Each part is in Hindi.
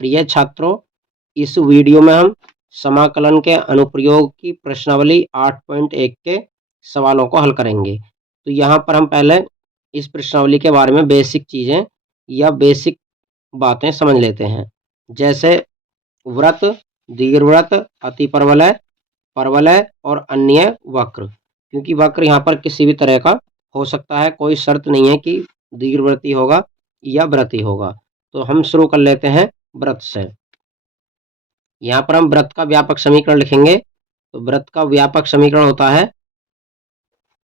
प्रिय छात्रों, इस वीडियो में हम समाकलन के अनुप्रयोग की प्रश्नावली 8.1 के सवालों को हल करेंगे। तो यहाँ पर हम पहले इस प्रश्नावली के बारे में बेसिक चीज़ें या बेसिक बातें समझ लेते हैं। जैसे वृत्त, दीर्घवृत्त, अतिपरवलय, परवलय और अन्य वक्र। क्योंकि वक्र यहाँ पर किसी भी तरह का हो सकता है, कोई शर्त नहीं है कि दीर्घवृत्तीय होगा या वृत्तीय होगा। तो हम शुरू कर लेते हैं वृत्त से। यहाँ पर हम वृत्त का व्यापक समीकरण लिखेंगे। तो वृत्त का व्यापक समीकरण होता है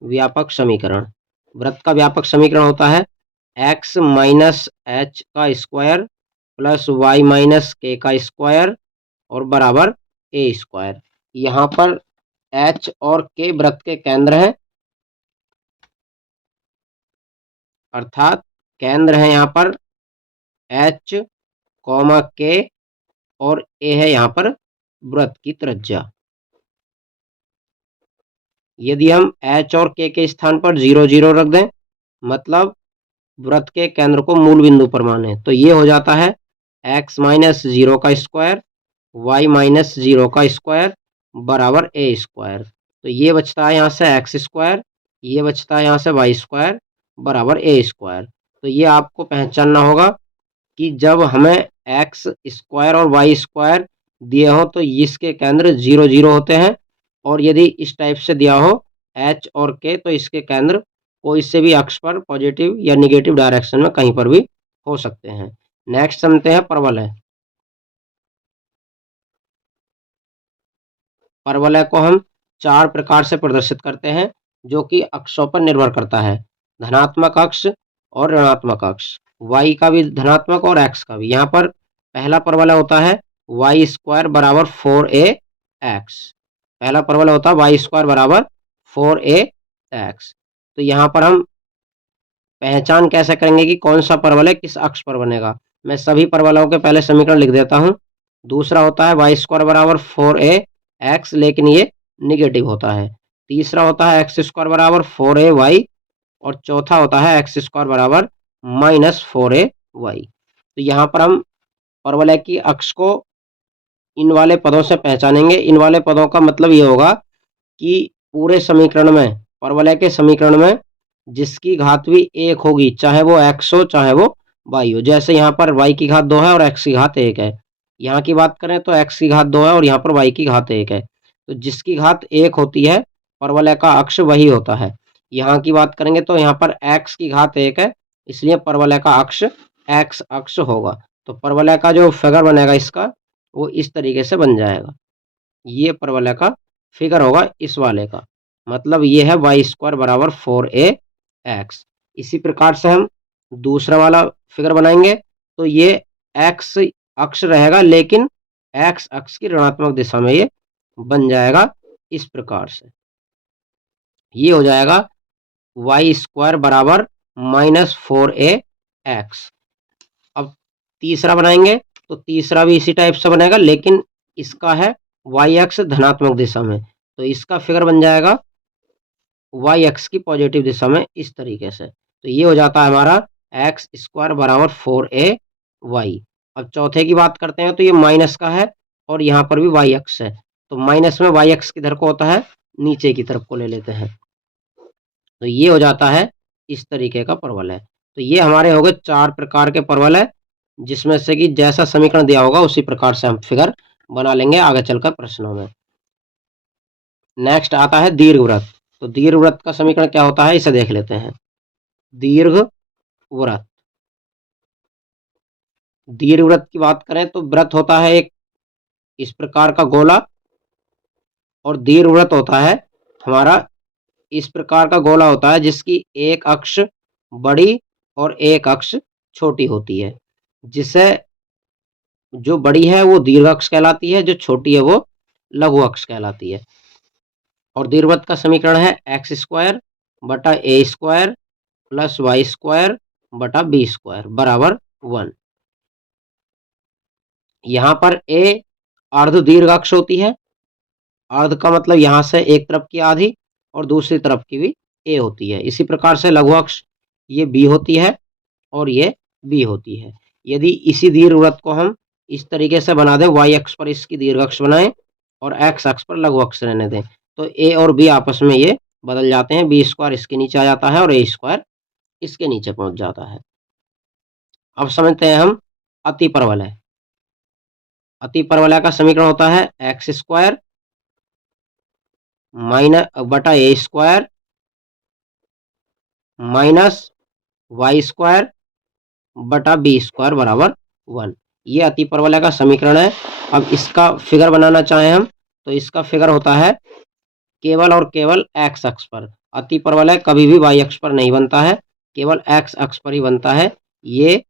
वृत्त का व्यापक समीकरण होता है x माइनस एच का स्क्वायर प्लस वाई माइनस के का स्क्वायर और बराबर ए स्क्वायर। यहाँ पर h और k वृत्त के केंद्र हैं, अर्थात केंद्र है यहाँ पर h, k और a है यहाँ पर वृत्त की त्रिज्या। यदि हम h और k के स्थान पर 0 0 रख दें, मतलब वृत्त के केंद्र को मूल बिंदु पर माने, तो ये हो जाता है x माइनस 0 का स्क्वायर y माइनस 0 का स्क्वायर बराबर ए स्क्वायर। तो ये बचता है यहाँ से एक्स स्क्वायर, ये बचता है यहाँ से वाई स्क्वायर बराबर ए स्क्वायर। तो ये आपको पहचानना होगा कि जब हमें एक्स स्क्वायर और वाई स्क्वायर दिए हो तो इसके केंद्र 0 0 होते हैं, और यदि इस टाइप से दिया हो एच और के तो इसके केंद्र कोई से भी अक्ष पर पॉजिटिव या निगेटिव डायरेक्शन में कहीं पर भी हो सकते हैं। नेक्स्ट समझते हैं परवलय। परवलय को हम 4 प्रकार से प्रदर्शित करते हैं, जो कि अक्षों पर निर्भर करता है। धनात्मक अक्ष और ऋणात्मक अक्ष, y का भी धनात्मक और x का भी। यहाँ पर पहला परवलय होता है वाई स्क्वायर बराबर 4ax। पहला परवलय होता है वाई स्क्वायर बराबर 4ax। तो यहाँ पर हम पहचान कैसे करेंगे कि कौन सा परवलय किस अक्ष पर बनेगा। मैं सभी परवलयों के पहले समीकरण लिख देता हूँ। दूसरा होता है वाई स्क्वायर बराबर 4ax, लेकिन ये निगेटिव होता है। तीसरा होता है एक्स स्क्वायर बराबर 4ay और चौथा होता है एक्स स्क्वायर बराबर माइनस 4ay। तो यहाँ पर हम परवलय की अक्ष को इन वाले पदों से पहचानेंगे। इन वाले पदों का मतलब ये होगा कि पूरे समीकरण में, परवलय के समीकरण में जिसकी घात भी 1 होगी, चाहे वो x हो चाहे वो y हो। जैसे यहाँ पर y की घात 2 है और x की घात 1 है। यहाँ की बात करें तो x की घात 2 है और यहाँ पर y की घात 1 है। तो जिसकी घात 1 होती है परवलय का अक्ष वही होता है। यहाँ की बात करेंगे तो यहाँ पर x की घात 1 है, इसलिए परवलय का अक्ष x अक्ष होगा। तो परवलय का जो फिगर बनेगा इसका, वो इस तरीके से बन जाएगा। ये परवलय का फिगर होगा इस वाले का, मतलब ये है वाई स्क्वायर बराबर 4ax। इसी प्रकार से हम दूसरा वाला फिगर बनाएंगे, तो ये x अक्ष रहेगा, लेकिन x अक्ष की ऋणात्मक दिशा में ये बन जाएगा इस प्रकार से। ये हो जाएगा वाई स्क्वायर बराबर माइनस 4ax। अब तीसरा बनाएंगे तो तीसरा भी इसी टाइप से बनेगा, लेकिन इसका है वाई एक्स धनात्मक दिशा में। तो इसका फिगर बन जाएगा वाई एक्स की पॉजिटिव दिशा में इस तरीके से। तो ये हो जाता है हमारा एक्स स्क्वायर बराबर 4ay। अब चौथे की बात करते हैं तो ये माइनस का है और यहाँ पर भी वाई एक्स है। तो माइनस में वाई एक्स किधर को होता है, नीचे की तरफ को ले लेते हैं। तो ये हो जाता है इस तरीके का परवलय। तो ये हमारे हो गए 4 प्रकार के परवलय, जिसमें से कि जैसा समीकरण दिया होगा उसी प्रकार से हम फिगर बना लेंगे आगे चलकर प्रश्नों में। नेक्स्ट आता है दीर्घवृत्त। तो दीर्घवृत्त का समीकरण क्या होता है, इसे देख लेते हैं। दीर्घवृत्त, दीर्घवृत्त की बात करें तो वृत्त होता है एक इस प्रकार का गोला, और दीर्घवृत्त होता है हमारा इस प्रकार का गोला होता है जिसकी एक अक्ष बड़ी और एक अक्ष छोटी होती है। जिसे जो बड़ी है वो दीर्घ अक्ष कहलाती है, जो छोटी है वो लघु अक्ष कहलाती है। और दीर्घवृत्त का समीकरण है एक्स स्क्वायर बटा ए स्क्वायर प्लस वाई स्क्वायर बटा बी स्क्वायर बराबर 1। यहाँ पर ए अर्ध दीर्घ अक्ष होती है। अर्ध का मतलब यहाँ से एक तरफ की आधी और दूसरी तरफ की भी ए होती है। इसी प्रकार से लघु अक्ष ये बी होती है और ये बी होती है। यदि इसी दीर्घवृत्त को हम इस तरीके से बना दें, वाई अक्ष पर इसकी दीर्घ अक्ष बनाएं और एक्स अक्ष पर लघु अक्ष रहने दें, तो ए और बी आपस में ये बदल जाते हैं, बी स्क्वायर इसके नीचे आ जाता है और ए स्क्वायर इसके नीचे पहुंच जाता है। अब समझते हैं हम अति परवलय। अति परवलय का समीकरण होता है एक्स स्क्वायर माइनस बटा ए स्क्वायर माइनस वाई स्क्वायर बटा बी स्क्वायर बराबर 1। ये अति परवलय का समीकरण है। अब इसका फिगर बनाना चाहें हम, तो इसका फिगर होता है केवल और केवल एक्स अक्ष पर। अति परवलय कभी भी वाई अक्ष पर नहीं बनता है, केवल एक्स अक्ष पर ही बनता है। ये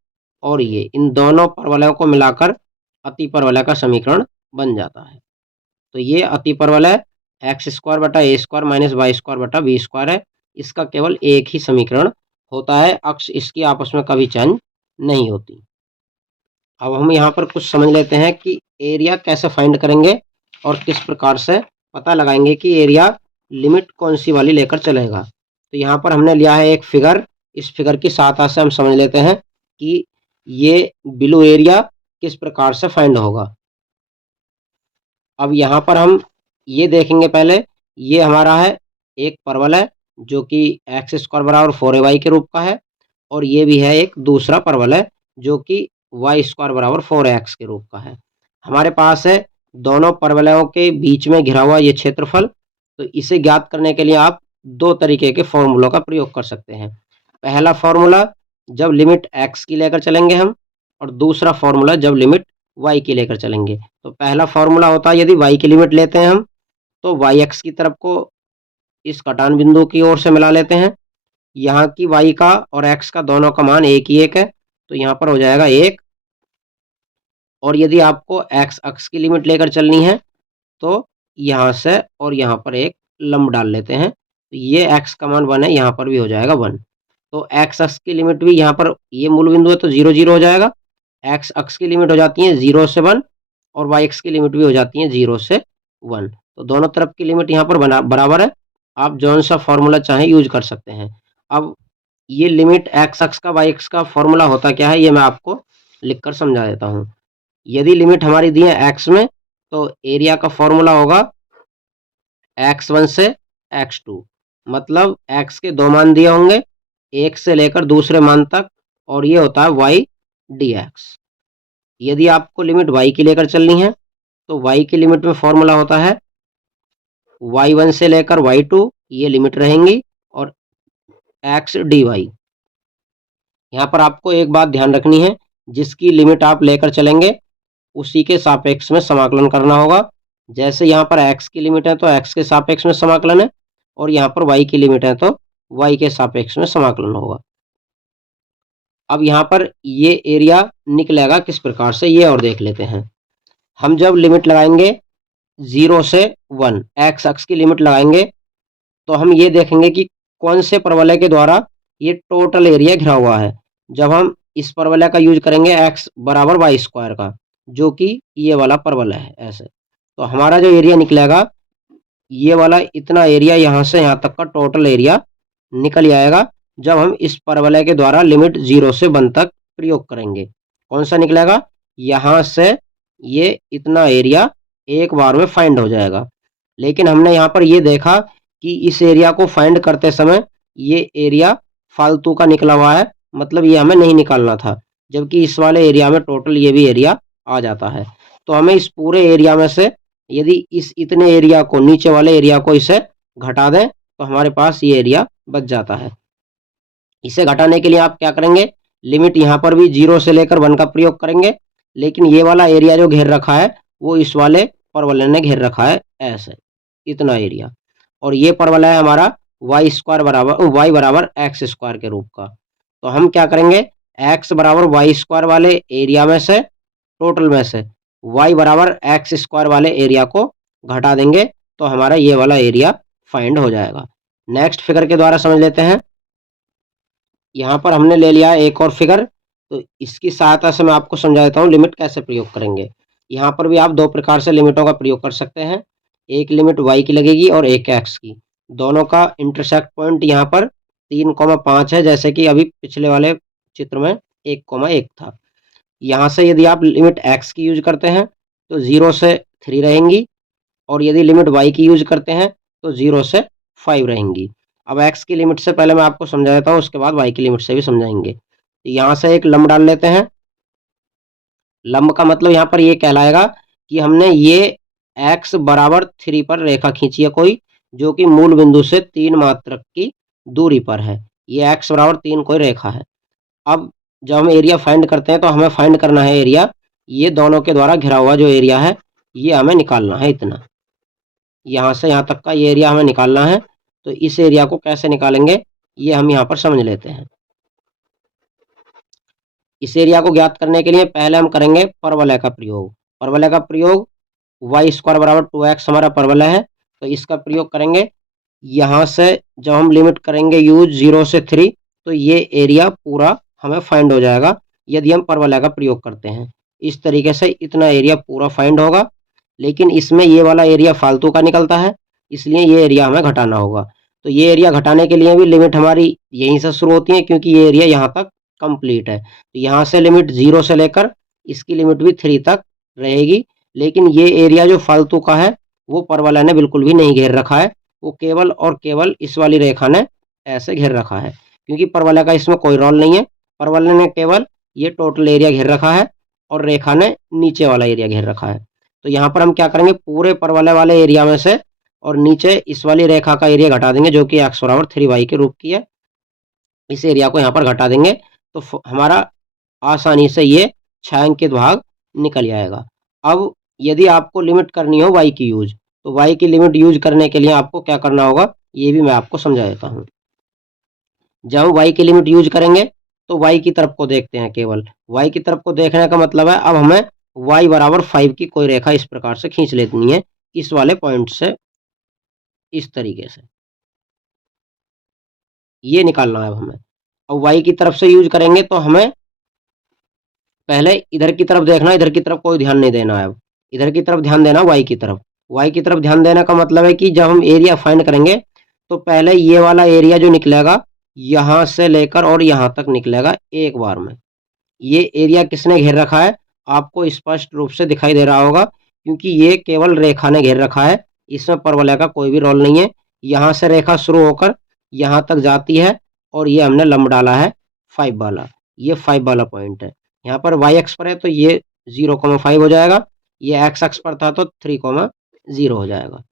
और ये, इन दोनों परवलयों को मिलाकर अति परवलय का समीकरण बन जाता है। तो ये अति परवलय एक्स स्क्वायर बटा ए स्क्वायर माइनस वाई स्क्वायर बटा बी स्क्वायर है। इसका केवल एक ही समीकरण होता है, अक्ष इसकी आपस में कभी चेंज नहीं होती। अब हम यहाँ पर कुछ समझ लेते हैं कि एरिया कैसे फाइंड करेंगे और किस प्रकार से पता लगाएंगे कि एरिया लिमिट कौन सी वाली लेकर चलेगा। तो यहाँ पर हमने लिया है एक फिगर, इस फिगर की सहायता से हम समझ लेते हैं कि ये बिलो एरिया किस प्रकार से फाइंड होगा। अब यहाँ पर हम ये देखेंगे पहले, ये हमारा है एक परवलय जो कि एक्स स्क्वायर बराबर 4ay के रूप का है, और ये भी है एक दूसरा परवलय जो कि वाई स्क्वायर बराबर 4x के रूप का है। हमारे पास है दोनों परवलयों के बीच में घिरा हुआ ये क्षेत्रफल। तो इसे ज्ञात करने के लिए आप दो तरीके के फॉर्मूलों का प्रयोग कर सकते हैं। पहला फॉर्मूला जब लिमिट x की लेकर चलेंगे हम, और दूसरा फॉर्मूला जब लिमिट y की लेकर चलेंगे। तो पहला फॉर्मूला होता है यदि y की लिमिट लेते हैं हम, तो y x की तरफ को इस कटान बिंदु की ओर से मिला लेते हैं। यहाँ की y का और x का दोनों का मान एक ही एक है, तो यहाँ पर हो जाएगा 1। और यदि आपको x अक्ष की लिमिट लेकर चलनी है तो यहाँ से और यहाँ पर एक लंब डाल लेते हैं, तो ये x का मान 1 है, यहाँ पर भी हो जाएगा 1। तो x अक्ष की लिमिट भी यहाँ पर ये मूल बिंदु है तो 0 0 हो जाएगा। x अक्ष की लिमिट हो जाती है 0 से 1 और y अक्ष की लिमिट भी हो जाती है 0 से 1। तो दोनों तरफ की लिमिट यहाँ पर बराबर है, आप जौन सा फॉर्मूला चाहें यूज कर सकते हैं। अब ये लिमिट x अक्ष का y अक्ष का फॉर्मूला होता क्या है, ये मैं आपको लिखकर समझा देता हूँ। यदि लिमिट हमारी दी है x में, तो एरिया का फॉर्मूला होगा x1 से x2, मतलब x के दो मान दिए होंगे, एक से लेकर दूसरे मान तक, और ये होता है y dx। यदि आपको लिमिट y की लेकर चलनी है तो y की लिमिट में फॉर्मूला होता है y1 से लेकर y2, ये लिमिट रहेंगी, और x dy। यहाँ पर आपको एक बात ध्यान रखनी है, जिसकी लिमिट आप लेकर चलेंगे उसी के सापेक्ष में समाकलन करना होगा। जैसे यहाँ पर x की लिमिट है तो x के सापेक्ष में समाकलन है, और यहाँ पर y की लिमिट है तो y के सापेक्ष में समाकलन होगा। अब यहाँ पर ये एरिया निकलेगा किस प्रकार से, ये और देख लेते हैं। हम जब लिमिट लगाएंगे 0 से 1, x अक्ष की लिमिट लगाएंगे, तो हम ये देखेंगे कि कौन से परवलय के द्वारा ये टोटल एरिया घिरा हुआ है। जब हम इस परवलय का यूज करेंगे x बराबर वाई स्क्वायर का, जो कि ये वाला परवलय है ऐसे, तो हमारा जो एरिया निकलेगा ये वाला इतना एरिया यहाँ से यहाँ तक का टोटल एरिया निकल आएगा जब हम इस परवलय के द्वारा लिमिट 0 से 1 तक प्रयोग करेंगे। कौन सा निकलेगा, यहाँ से ये इतना एरिया एक बार में फाइंड हो जाएगा। लेकिन हमने यहाँ पर ये देखा कि इस एरिया को फाइंड करते समय ये एरिया फालतू का निकला हुआ है, मतलब ये हमें नहीं निकालना था, जबकि इस वाले एरिया में टोटल ये भी एरिया आ जाता है। तो हमें इस पूरे एरिया में से यदि इस इतने एरिया को, नीचे वाले एरिया को इसे घटा दें, तो हमारे पास ये एरिया बच जाता है। इसे घटाने के लिए आप क्या करेंगे, लिमिट यहाँ पर भी 0 से लेकर 1 का प्रयोग करेंगे, लेकिन ये वाला एरिया जो घेर रखा है वो इस वाले परवलय ने घेर रखा है ऐसे, इतना एरिया। और ये परवलय है हमारा वाई स्क्वायर बराबर वाई बराबर एक्स स्क्वायर के रूप का। तो हम क्या करेंगे, एक्स बराबर वाई स्क्वायर वाले एरिया में से, टोटल में से y बराबर एक्स स्क्वायर वाले एरिया को घटा देंगे, तो हमारा ये वाला एरिया फाइंड हो जाएगा। नेक्स्ट फिगर के द्वारा समझ लेते हैं। यहाँ पर हमने ले लिया एक और फिगर, तो इसकी सहायता से मैं आपको समझा देता हूँ लिमिट कैसे प्रयोग करेंगे। यहाँ पर भी आप दो प्रकार से लिमिटों का प्रयोग कर सकते हैं, एक लिमिट y की लगेगी और एक x की। दोनों का इंटरसेक्ट पॉइंट यहाँ पर 3,5 है, जैसे कि अभी पिछले वाले चित्र में 1,1 था। यहाँ से यदि आप लिमिट x की यूज करते हैं तो 0 से 3 रहेंगी, और यदि लिमिट y की यूज करते हैं तो 0 से 5 रहेंगी। अब x की लिमिट से पहले मैं आपको समझा देता हूँ, उसके बाद y की लिमिट से भी समझाएंगे। यहाँ से एक लंब डाल लेते हैं। लंब का मतलब यहाँ पर ये कहलाएगा कि हमने ये x बराबर 3 पर रेखा खींची है कोई, जो कि मूल बिंदु से 3 मात्रक की दूरी पर है। ये x बराबर 3 कोई रेखा है। अब जब हम एरिया फाइंड करते हैं तो हमें फाइंड करना है एरिया, ये दोनों के द्वारा घिरा हुआ जो एरिया है ये हमें निकालना है। इतना यहाँ से यहाँ तक का ये एरिया हमें निकालना है। तो इस एरिया को कैसे निकालेंगे ये हम यहाँ पर समझ लेते हैं। इस एरिया को ज्ञात करने के लिए पहले हम करेंगे परवलय का प्रयोग। परवलय का प्रयोग वाई स्क्वायर बराबर 2x हमारा परवलय है, तो इसका प्रयोग करेंगे। यहाँ से जब हम लिमिट करेंगे यूज 0 से 3 तो ये एरिया पूरा हमें फाइंड हो जाएगा यदि हम परवलय का प्रयोग करते हैं। इस तरीके से इतना एरिया पूरा फाइंड होगा, लेकिन इसमें ये वाला एरिया फालतू का निकलता है, इसलिए ये एरिया हमें घटाना होगा। तो ये एरिया घटाने के लिए भी लिमिट हमारी यहीं से शुरू होती है, क्योंकि ये एरिया यहाँ तक कंप्लीट है। तो यहाँ से लिमिट 0 से लेकर इसकी लिमिट भी 3 तक रहेगी, लेकिन ये एरिया जो फालतू का है वो परवलय ने बिल्कुल भी नहीं घेर रखा है। वो केवल और केवल इस वाली रेखा ने ऐसे घेर रखा है, क्योंकि परवलय का इसमें कोई रोल नहीं है। परवलय ने केवल ये टोटल एरिया घेर रखा है और रेखा ने नीचे वाला एरिया घेर रखा है। तो यहाँ पर हम क्या करेंगे, पूरे परवलय वाले एरिया में से और नीचे इस वाली रेखा का एरिया घटा देंगे, जो कि x बराबर 3y के रूप की है। इस एरिया को यहाँ पर घटा देंगे तो हमारा आसानी से ये छायांकित भाग निकल जाएगा। अब यदि आपको लिमिट करनी हो y की यूज, तो y की लिमिट यूज करने के लिए आपको क्या करना होगा ये भी मैं आपको समझा देता हूँ। जब हम y की लिमिट यूज करेंगे तो y की तरफ को देखते हैं। केवल y की तरफ को देखने का मतलब है अब हमें y बराबर 5 की कोई रेखा इस प्रकार से खींच लेनी है, इस वाले पॉइंट से इस तरीके से ये निकालना है अब हमें। अब y की तरफ से यूज करेंगे तो हमें पहले इधर की तरफ देखना, इधर की तरफ कोई ध्यान नहीं देना है। अब इधर की तरफ ध्यान देना, y की तरफ। y की तरफ ध्यान देने का मतलब है कि जब हम एरिया फाइंड करेंगे तो पहले ये वाला एरिया जो निकलेगा यहाँ से लेकर और यहाँ तक निकलेगा एक बार में। ये एरिया किसने घेर रखा है आपको स्पष्ट रूप से दिखाई दे रहा होगा, क्योंकि ये केवल रेखा ने घेर रखा है, इसमें परवलय का कोई भी रोल नहीं है। यहाँ से रेखा शुरू होकर यहाँ तक जाती है और ये हमने लंब डाला है 5 वाला, ये 5 वाला पॉइंट है। यहाँ पर y अक्ष पर है तो ये 0,5 हो जाएगा, ये x अक्ष पर था तो 3,0 हो जाएगा।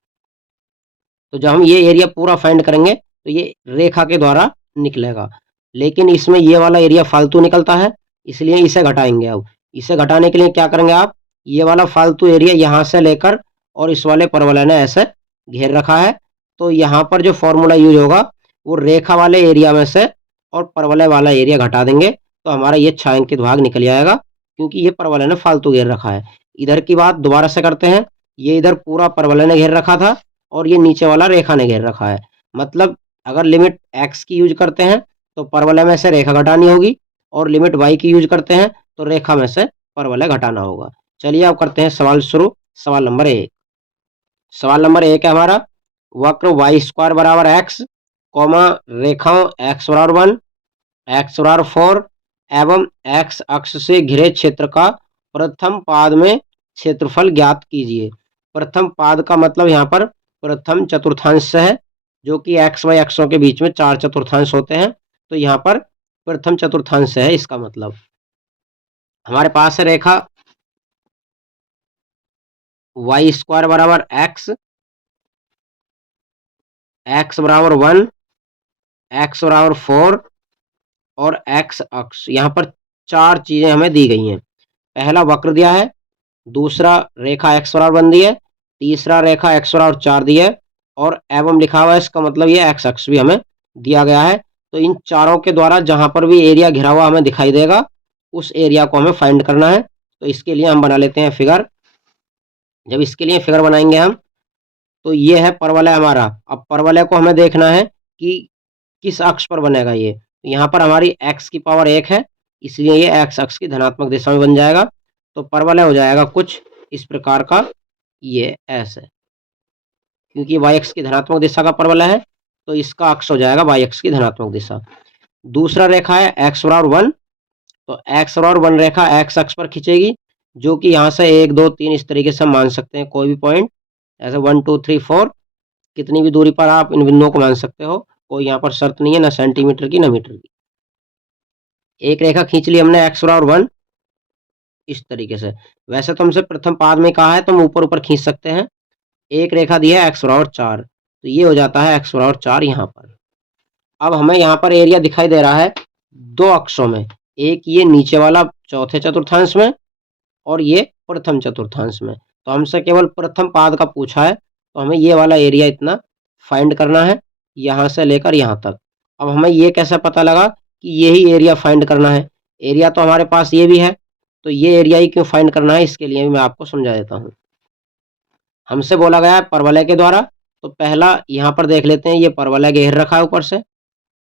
तो जब हम ये एरिया पूरा फाइंड करेंगे तो ये रेखा के द्वारा निकलेगा, लेकिन इसमें ये वाला एरिया फालतू निकलता है, इसलिए इसे घटाएंगे। अब इसे घटाने के लिए क्या करेंगे आप, ये वाला फालतू एरिया यहाँ से लेकर और इस वाले परवलय ने ऐसे घेर रखा है, तो यहाँ पर जो फॉर्मूला यूज होगा वो रेखा वाले एरिया में से और परवलय वाला एरिया घटा देंगे, तो हमारा ये छायांकित भाग निकल जाएगा, क्योंकि ये परवलय ने फालतू घेर रखा है। इधर की बात दोबारा से करते हैं, ये इधर पूरा परवलय ने घेर रखा था और ये नीचे वाला रेखा ने घेर रखा है। मतलब अगर लिमिट x की यूज करते हैं तो परवलय में से रेखा घटानी होगी, और लिमिट y की यूज करते हैं तो रेखा में से परवलय घटाना होगा। चलिए अब करते हैं सवाल शुरू। सवाल नंबर 1। सवाल नंबर 1 है हमारा, वक्र वाई स्क्वायर बराबर x, रेखाओं x बराबर 1, x बराबर 4 एवं x अक्ष से घिरे क्षेत्र का प्रथम पाद में क्षेत्रफल ज्ञात कीजिए। प्रथम पाद का मतलब यहाँ पर प्रथम चतुर्थांश है, जो कि x y अक्षों के बीच में 4 चतुर्थांश होते हैं, तो यहाँ पर प्रथम चतुर्थांश है। इसका मतलब हमारे पास है रेखा वाई स्क्वायर बराबर x, x बराबर 1, x बराबर 4 और x अक्ष। यहाँ पर 4 चीजें हमें दी गई हैं। पहला वक्र दिया है, दूसरा रेखा x बराबर 1 दी है, तीसरा रेखा x बराबर 4 दी है, और एवं लिखा हुआ है, इसका मतलब ये x अक्ष भी हमें दिया गया है। तो इन चारों के द्वारा जहां पर भी एरिया घिरा हुआ हमें दिखाई देगा उस एरिया को हमें फाइंड करना है। तो इसके लिए हम बना लेते हैं फिगर। जब इसके लिए फिगर बनाएंगे हम, तो ये है परवलय हमारा। अब परवलय को हमें देखना है कि किस अक्ष पर बनेगा ये। तो यहाँ पर हमारी x की पावर 1 है, इसलिए ये x अक्ष की धनात्मक दिशा में बन जाएगा। तो परवलय हो जाएगा कुछ इस प्रकार का, ये ऐसे, क्योंकि y अक्ष की धनात्मक दिशा का परवलय है तो इसका अक्ष हो जाएगा y अक्ष की धनात्मक दिशा। दूसरा रेखा है x बराबर 1, तो एक्स और 1 रेखा एक्स अक्ष पर खींचेगी, जो कि यहाँ से 1 2 3 इस तरीके से मान सकते हैं कोई भी पॉइंट, ऐसे 1 2 3 4 कितनी भी दूरी पर आप इन बिंदुओं को मान सकते हो, कोई यहाँ पर शर्त नहीं है, ना सेंटीमीटर की ना मीटर की। एक रेखा खींच ली हमने एक्स और 1 इस तरीके से। वैसे तो हमसे प्रथम पाद में कहा है तो हम ऊपर ऊपर खींच सकते हैं। एक रेखा दी है एक्स बराबर 4, तो ये हो जाता है एक्स बराबर 4 यहाँ पर। अब हमें यहाँ पर एरिया दिखाई दे रहा है दो अक्षों में, एक ये नीचे वाला चौथे चतुर्थांश में और ये प्रथम चतुर्थांश में। तो हमसे केवल प्रथम पाद का पूछा है, तो हमें ये वाला एरिया इतना फाइंड करना है यहाँ से लेकर यहाँ तक। अब हमें ये कैसे पता लगा कि यही एरिया फाइंड करना है? एरिया तो हमारे पास ये भी है, तो ये एरिया ही क्यों फाइंड करना है इसके लिए भी मैं आपको समझा देता हूँ। हमसे बोला गया है परवलय के द्वारा, तो पहला यहाँ पर देख लेते हैं, ये परवलय घेर रखा है ऊपर से।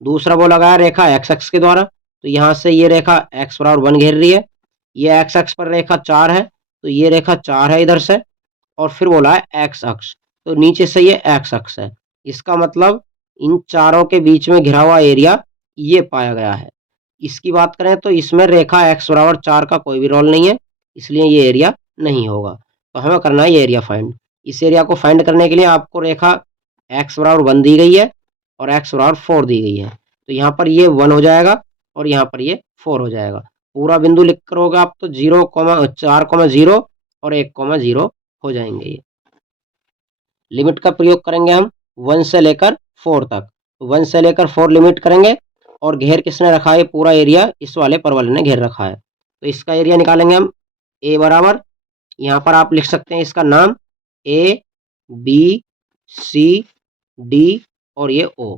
दूसरा बोला गया रेखा एक्स अक्ष के द्वारा, तो यहाँ से ये रेखा एक्स बराबर 1 घेर रही है, ये एक्स अक्ष पर रेखा 4 है, तो ये रेखा 4 है इधर से, और फिर बोला है एक्स अक्ष, तो नीचे से ये एक्स अक्ष है। इसका मतलब इन चारों के बीच में घिरा हुआ एरिया ये पाया गया है। इसकी बात करें तो इसमें रेखा एक्स बराबर 4 का कोई भी रोल नहीं है, इसलिए ये एरिया नहीं होगा। तो हमें करना है ये एरिया फाइंड। इस एरिया को फाइंड करने के लिए आपको रेखा एक्स बराबर 1 दी गई है और एक्स बराबर 4 दी गई है, तो यहाँ पर ये 1 हो जाएगा और यहाँ पर ये 4 हो जाएगा। पूरा बिंदु लिख करोगे आप तो 0,4,0 और 1,0 हो जाएंगे। ये लिमिट का प्रयोग करेंगे हम 1 से लेकर 4 तक, 1 से लेकर 4 लिमिट करेंगे, और घेर किसने रखा है? पूरा एरिया इस वाले परवलय ने घेर रखा है, तो इसका एरिया निकालेंगे हम। ए बराबर, यहाँ पर आप लिख सकते हैं इसका नाम, ए बी सी डी और ये ओ,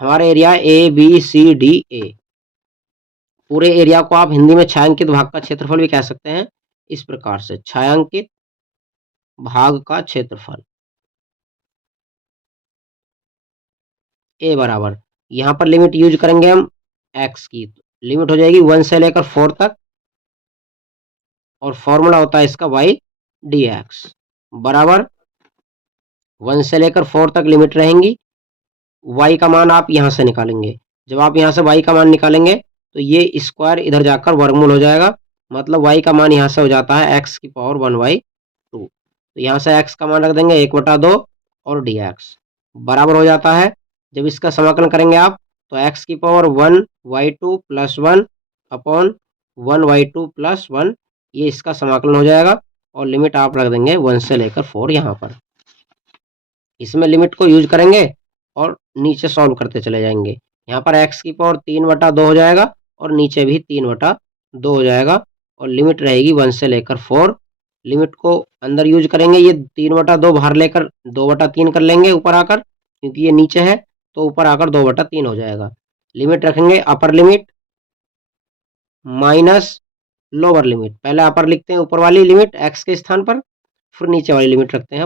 हमारा area A B C D A. पूरे एरिया को आप हिंदी में छायांकित भाग का क्षेत्रफल भी कह सकते हैं, इस प्रकार से छायांकित भाग का क्षेत्रफल। ए बराबर, यहाँ पर लिमिट यूज करेंगे हम एक्स की, लिमिट हो जाएगी 1 से लेकर 4 तक, और फॉर्मूला होता है इसका वाई डी एक्स बराबर 1 से लेकर 4 तक लिमिट रहेंगी। y का मान आप यहाँ से निकालेंगे, जब आप यहाँ से y का मान निकालेंगे तो ये स्क्वायर इधर जाकर वर्गमूल हो जाएगा, मतलब y का मान यहाँ से हो जाता है x की पावर 1/2। तो यहाँ से x का मान रख देंगे 1/2 और dx बराबर हो जाता है, जब इसका समाकलन करेंगे आप तो x की पावर 1/2 + 1 अपॉन 1/2 + 1, ये इसका समाकलन हो जाएगा, और लिमिट आप रख देंगे 1 से लेकर 4 यहाँ पर। इसमें लिमिट को यूज करेंगे और नीचे सॉल्व करते चले जाएंगे। यहाँ पर x की पावर 3/2 हो जाएगा और नीचे भी 3/2 हो जाएगा, और लिमिट रहेगी 1 से लेकर 4। लिमिट को अंदर यूज करेंगे, ये 3/2 बाहर लेकर 2/3 कर लेंगे ऊपर आकर, क्योंकि ये नीचे है तो ऊपर आकर 2/3 हो जाएगा। लिमिट रखेंगे upper limit minus lower limit, पहले अपर लिखते हैं ऊपर वाली लिमिट x के स्थान पर, फिर नीचे वाली लिमिट रखते हैं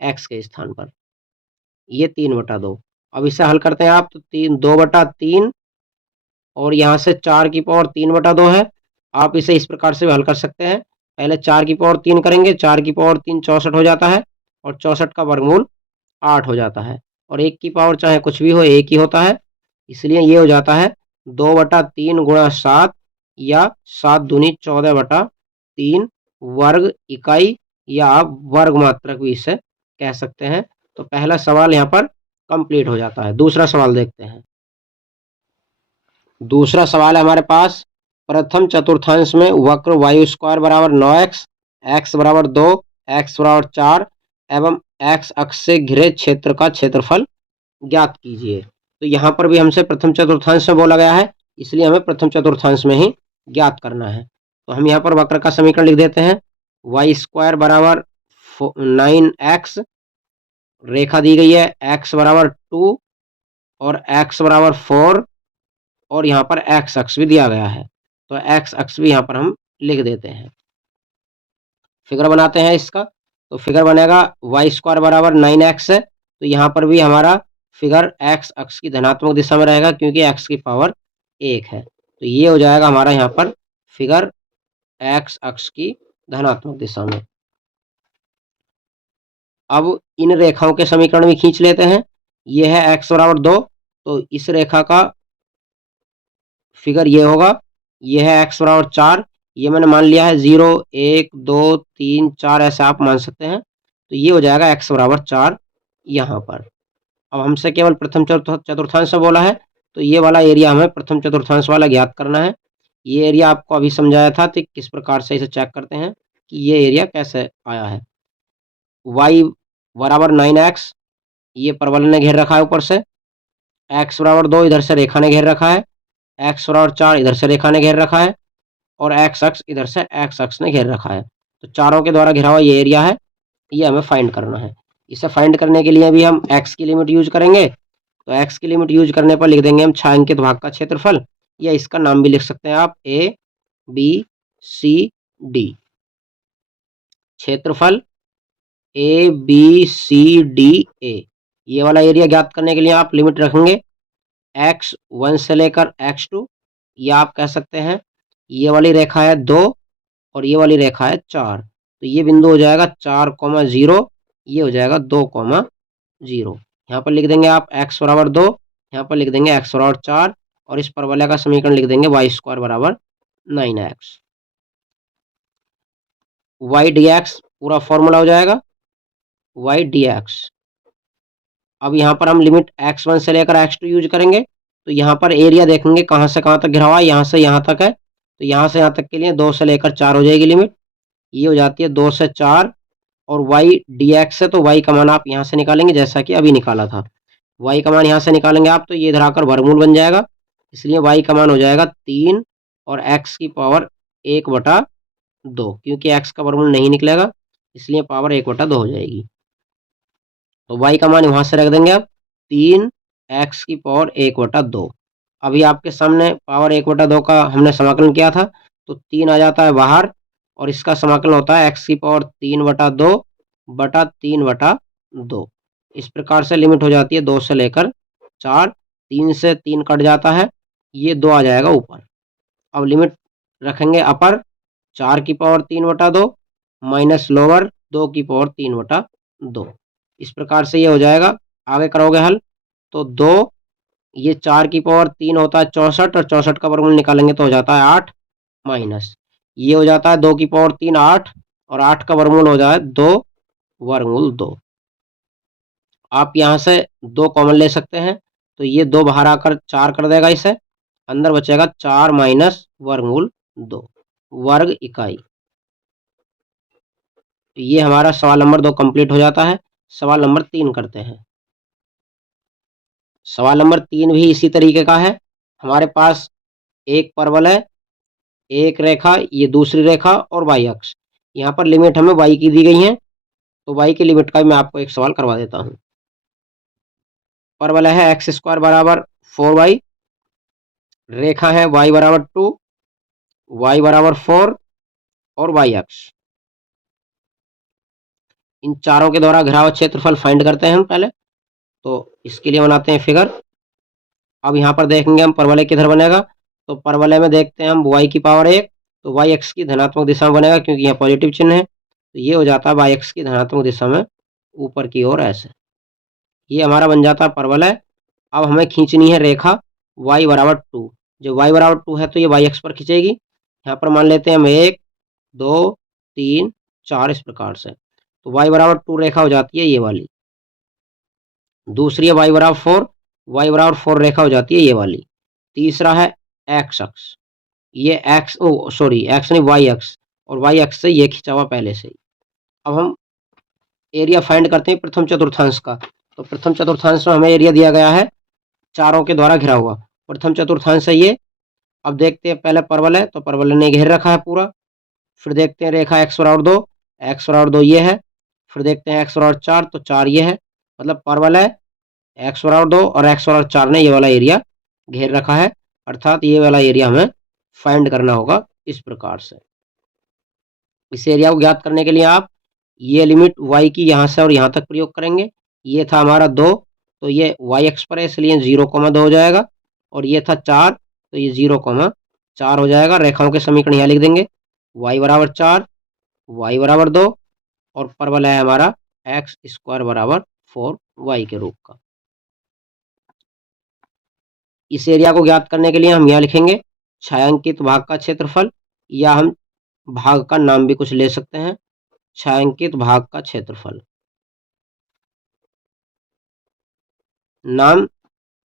x के स्थान पर, ये 3/2। अब इसे हल करते हैं आप तो 2/3 और यहाँ से 4 की पावर 3/2 है। आप इसे इस प्रकार से भी हल कर सकते हैं, पहले 4 की पावर 3 करेंगे, 4 की पावर 3 64 हो जाता है, और 64 का वर्गमूल 8 हो जाता है, और 1 की पावर चाहे कुछ भी हो 1 ही होता है, इसलिए ये हो जाता है 2/3 × 7 या 7 दूनी 14/3 वर्ग इकाई, या आप वर्ग मात्रक भी इसे कह सकते हैं। तो पहला सवाल यहाँ पर कंप्लीट हो जाता है। दूसरा सवाल देखते हैं। दूसरा सवाल है हमारे पास, प्रथम चतुर्थांश में वक्र वायु स्क्वायर बराबर 9x, x बराबर 2, x बराबर 4 एवं x अक्ष से घिरे क्षेत्र का क्षेत्रफल ज्ञात कीजिए। तो यहाँ पर भी हमसे प्रथम चतुर्थांश में बोला गया है, इसलिए हमें प्रथम चतुर्थांश में ही ज्ञात करना है। तो हम यहाँ पर वक्र का समीकरण लिख देते हैं, y² बराबर 9x, रेखा दी गई है x बराबर 2 और x बराबर 4, और यहाँ पर x अक्ष भी दिया गया है, तो x अक्ष भी यहाँ पर हम लिख देते हैं। फिगर बनाते हैं इसका, तो फिगर बनेगा y² बराबर 9x है, तो यहाँ पर भी हमारा फिगर x अक्ष की धनात्मक दिशा में रहेगा, क्योंकि x की पावर 1 है, तो ये हो जाएगा हमारा यहाँ पर फिगर x अक्ष की धनात्मक दिशा में। अब इन रेखाओं के समीकरण भी खींच लेते हैं। ये है x बराबर 2, तो इस रेखा का फिगर ये होगा, ये है x बराबर 4, ये मैंने मान लिया है 0 1 2 3 4 ऐसे आप मान सकते हैं। तो ये हो जाएगा x बराबर 4 यहाँ पर। अब हमसे केवल प्रथम चतुर्थांश बोला है, तो ये वाला एरिया हमें प्रथम चतुर्थांश वाला ज्ञात करना है। ये एरिया आपको अभी समझाया था, तो किस प्रकार से इसे चेक करते हैं कि ये एरिया कैसे आया है। y बराबर 9x, ये परवल ने घेर रखा है ऊपर से, x बराबर 2 इधर से रेखा ने घेर रखा है, x बराबर 4 इधर से रेखा ने घेर रखा है, और x अक्ष इधर से x अक्ष ने घेर रखा है। तो चारों के द्वारा घिरा हुआ ये एरिया है, ये हमें फाइंड करना है। इसे फाइंड करने के लिए भी हम x की लिमिट यूज करेंगे। तो x की लिमिट यूज करने पर लिख देंगे हम छायांकित भाग का क्षेत्रफल, या इसका नाम भी लिख सकते हैं आप a b c d। क्षेत्रफल a b c d a, ये वाला एरिया ज्ञात करने के लिए आप लिमिट रखेंगे x1 से लेकर x2, या आप कह सकते हैं ये वाली रेखा है 2 और ये वाली रेखा है 4, तो ये बिंदु हो जाएगा 4,0, ये हो जाएगा 2,0। यहाँ पर लिख देंगे आप x बराबर 2, यहाँ पर लिख देंगे x बराबर 4, और इस परवलय का समीकरण लिख देंगे y स्क्वायर बराबर 9x। y dx पूरा फॉर्मूला हो जाएगा y dx। अब यहाँ पर हम लिमिट x1 से लेकर x2 यूज करेंगे। तो यहाँ पर एरिया देखेंगे कहाँ से कहाँ तक घिरा हुआ है, यहाँ से यहाँ तक है। तो यहाँ से यहाँ तक के लिए 2 से लेकर 4 हो जाएगी लिमिट, ये हो जाती है 2 से 4, और y dx है तो y का मान आप यहाँ से निकालेंगे जैसा कि अभी निकाला था। y का मान यहाँ से निकालेंगे आप, तो ये इधर आकर वर्गमूल बन जाएगा, इसलिए y का मान हो जाएगा 3 और x की पावर 1/2, क्योंकि x का वर्गमूल नहीं निकलेगा इसलिए पावर 1/2 हो जाएगी। तो y का मान वहां से रख देंगे आप 3x की पावर 1/2। अभी आपके सामने पावर 1/2 का हमने समाकलन किया था, तो 3 आ जाता है बाहर, और इसका समाकलन होता है x की पावर 3/2 बटा 3/2। इस प्रकार से लिमिट हो जाती है 2 से लेकर 4, 3 से 3 कट जाता है, ये 2 आ जाएगा ऊपर। अब लिमिट रखेंगे अपर 4 की पावर 3/2 माइनस लोअर 2 की पावर 3/2। इस प्रकार से ये हो जाएगा। आगे करोगे हल तो 2, ये 4 की पावर 3 होता है 64, और 64 का वर्गमूल निकालेंगे तो हो जाता है 8, माइनस ये हो जाता है 2 की पावर 3 8, और 8 का वर्गमूल हो जाए 2 वर्गमूल 2। आप यहाँ से 2 कॉमन ले सकते हैं, तो ये 2 बाहर आकर 4 कर देगा, इसे अंदर बचेगा 4 माइनस वर्गमूल 2 वर्ग इकाई। तो ये हमारा सवाल नंबर 2 कंप्लीट हो जाता है। सवाल नंबर 3 करते हैं। सवाल नंबर 3 भी इसी तरीके का है। हमारे पास एक परवल है, एक रेखा, ये दूसरी रेखा और y अक्ष। यहाँ पर लिमिट हमें y की दी गई है, तो y की लिमिट का मैं आपको एक सवाल करवा देता हूँ। परवल है x स्क्वायर बराबर 4y, रेखा है y बराबर 2, y बराबर 4 और y अक्ष। इन चारों के द्वारा घिरा हुआ क्षेत्रफल फाइंड करते हैं हम पहले। तो इसके लिए बनाते हैं फिगर। अब यहाँ पर देखेंगे हम परवलय किधर बनेगा, तो परवलय में देखते हैं हम y की पावर 1, तो y एक्स की धनात्मक दिशा में बनेगा क्योंकि यहाँ पॉजिटिव चिन्ह है, तो ये हो जाता है y एक्स की धनात्मक दिशा में ऊपर की ओर ऐसे। ये हमारा बन जाता है परवलय। अब हमें खींचनी है रेखा y बराबर 2। जब y बराबर 2 है तो ये y एक्स पर खींचेगी। यहाँ पर मान लेते हैं हम 1 2 3 4 इस प्रकार से। तो y बराबर 2 रेखा हो जाती है ये वाली। दूसरी है y बराबर 4, y बराबर 4 रेखा हो जाती है ये वाली। तीसरा है x अक्ष, ये x सॉरी x नहीं y अक्ष, और y अक्ष से ये खींचा हुआ पहले से ही। अब हम एरिया फाइंड करते हैं प्रथम चतुर्थांश का। तो प्रथम चतुर्थांश में हमें एरिया दिया गया है चारों के द्वारा घिरा हुआ। प्रथम चतुर्थांश है ये। अब देखते हैं पहले परवल है, तो परवल ने घेर रखा है पूरा। फिर देखते हैं रेखा x बराबर 2, x बराबर 2 ये है। फिर देखते हैं x बराबर 4, तो 4 ये है। मतलब परवल है x बराबर 2 और x बराबर 4 ने ये वाला एरिया घेर रखा है, अर्थात ये वाला एरिया हमें फाइंड करना होगा इस प्रकार से। इस एरिया को ज्ञात करने के लिए आप ये लिमिट y की यहाँ से और यहाँ तक प्रयोग करेंगे। ये था हमारा 2, तो ये y एक्स पर है इसलिए 0,2 हो जाएगा, और ये था 4, तो ये 0,4 हो जाएगा। रेखाओं के समीकरण यहाँ लिख देंगे y बराबर 4, y बराबर 2, और परवल है हमारा x स्क्वायर बराबर 4y के रूप का। इस एरिया को ज्ञात करने के लिए हम यहाँ लिखेंगे छायांकित भाग का क्षेत्रफल, या हम भाग का नाम भी कुछ ले सकते हैं, छायांकित भाग का क्षेत्रफल। नाम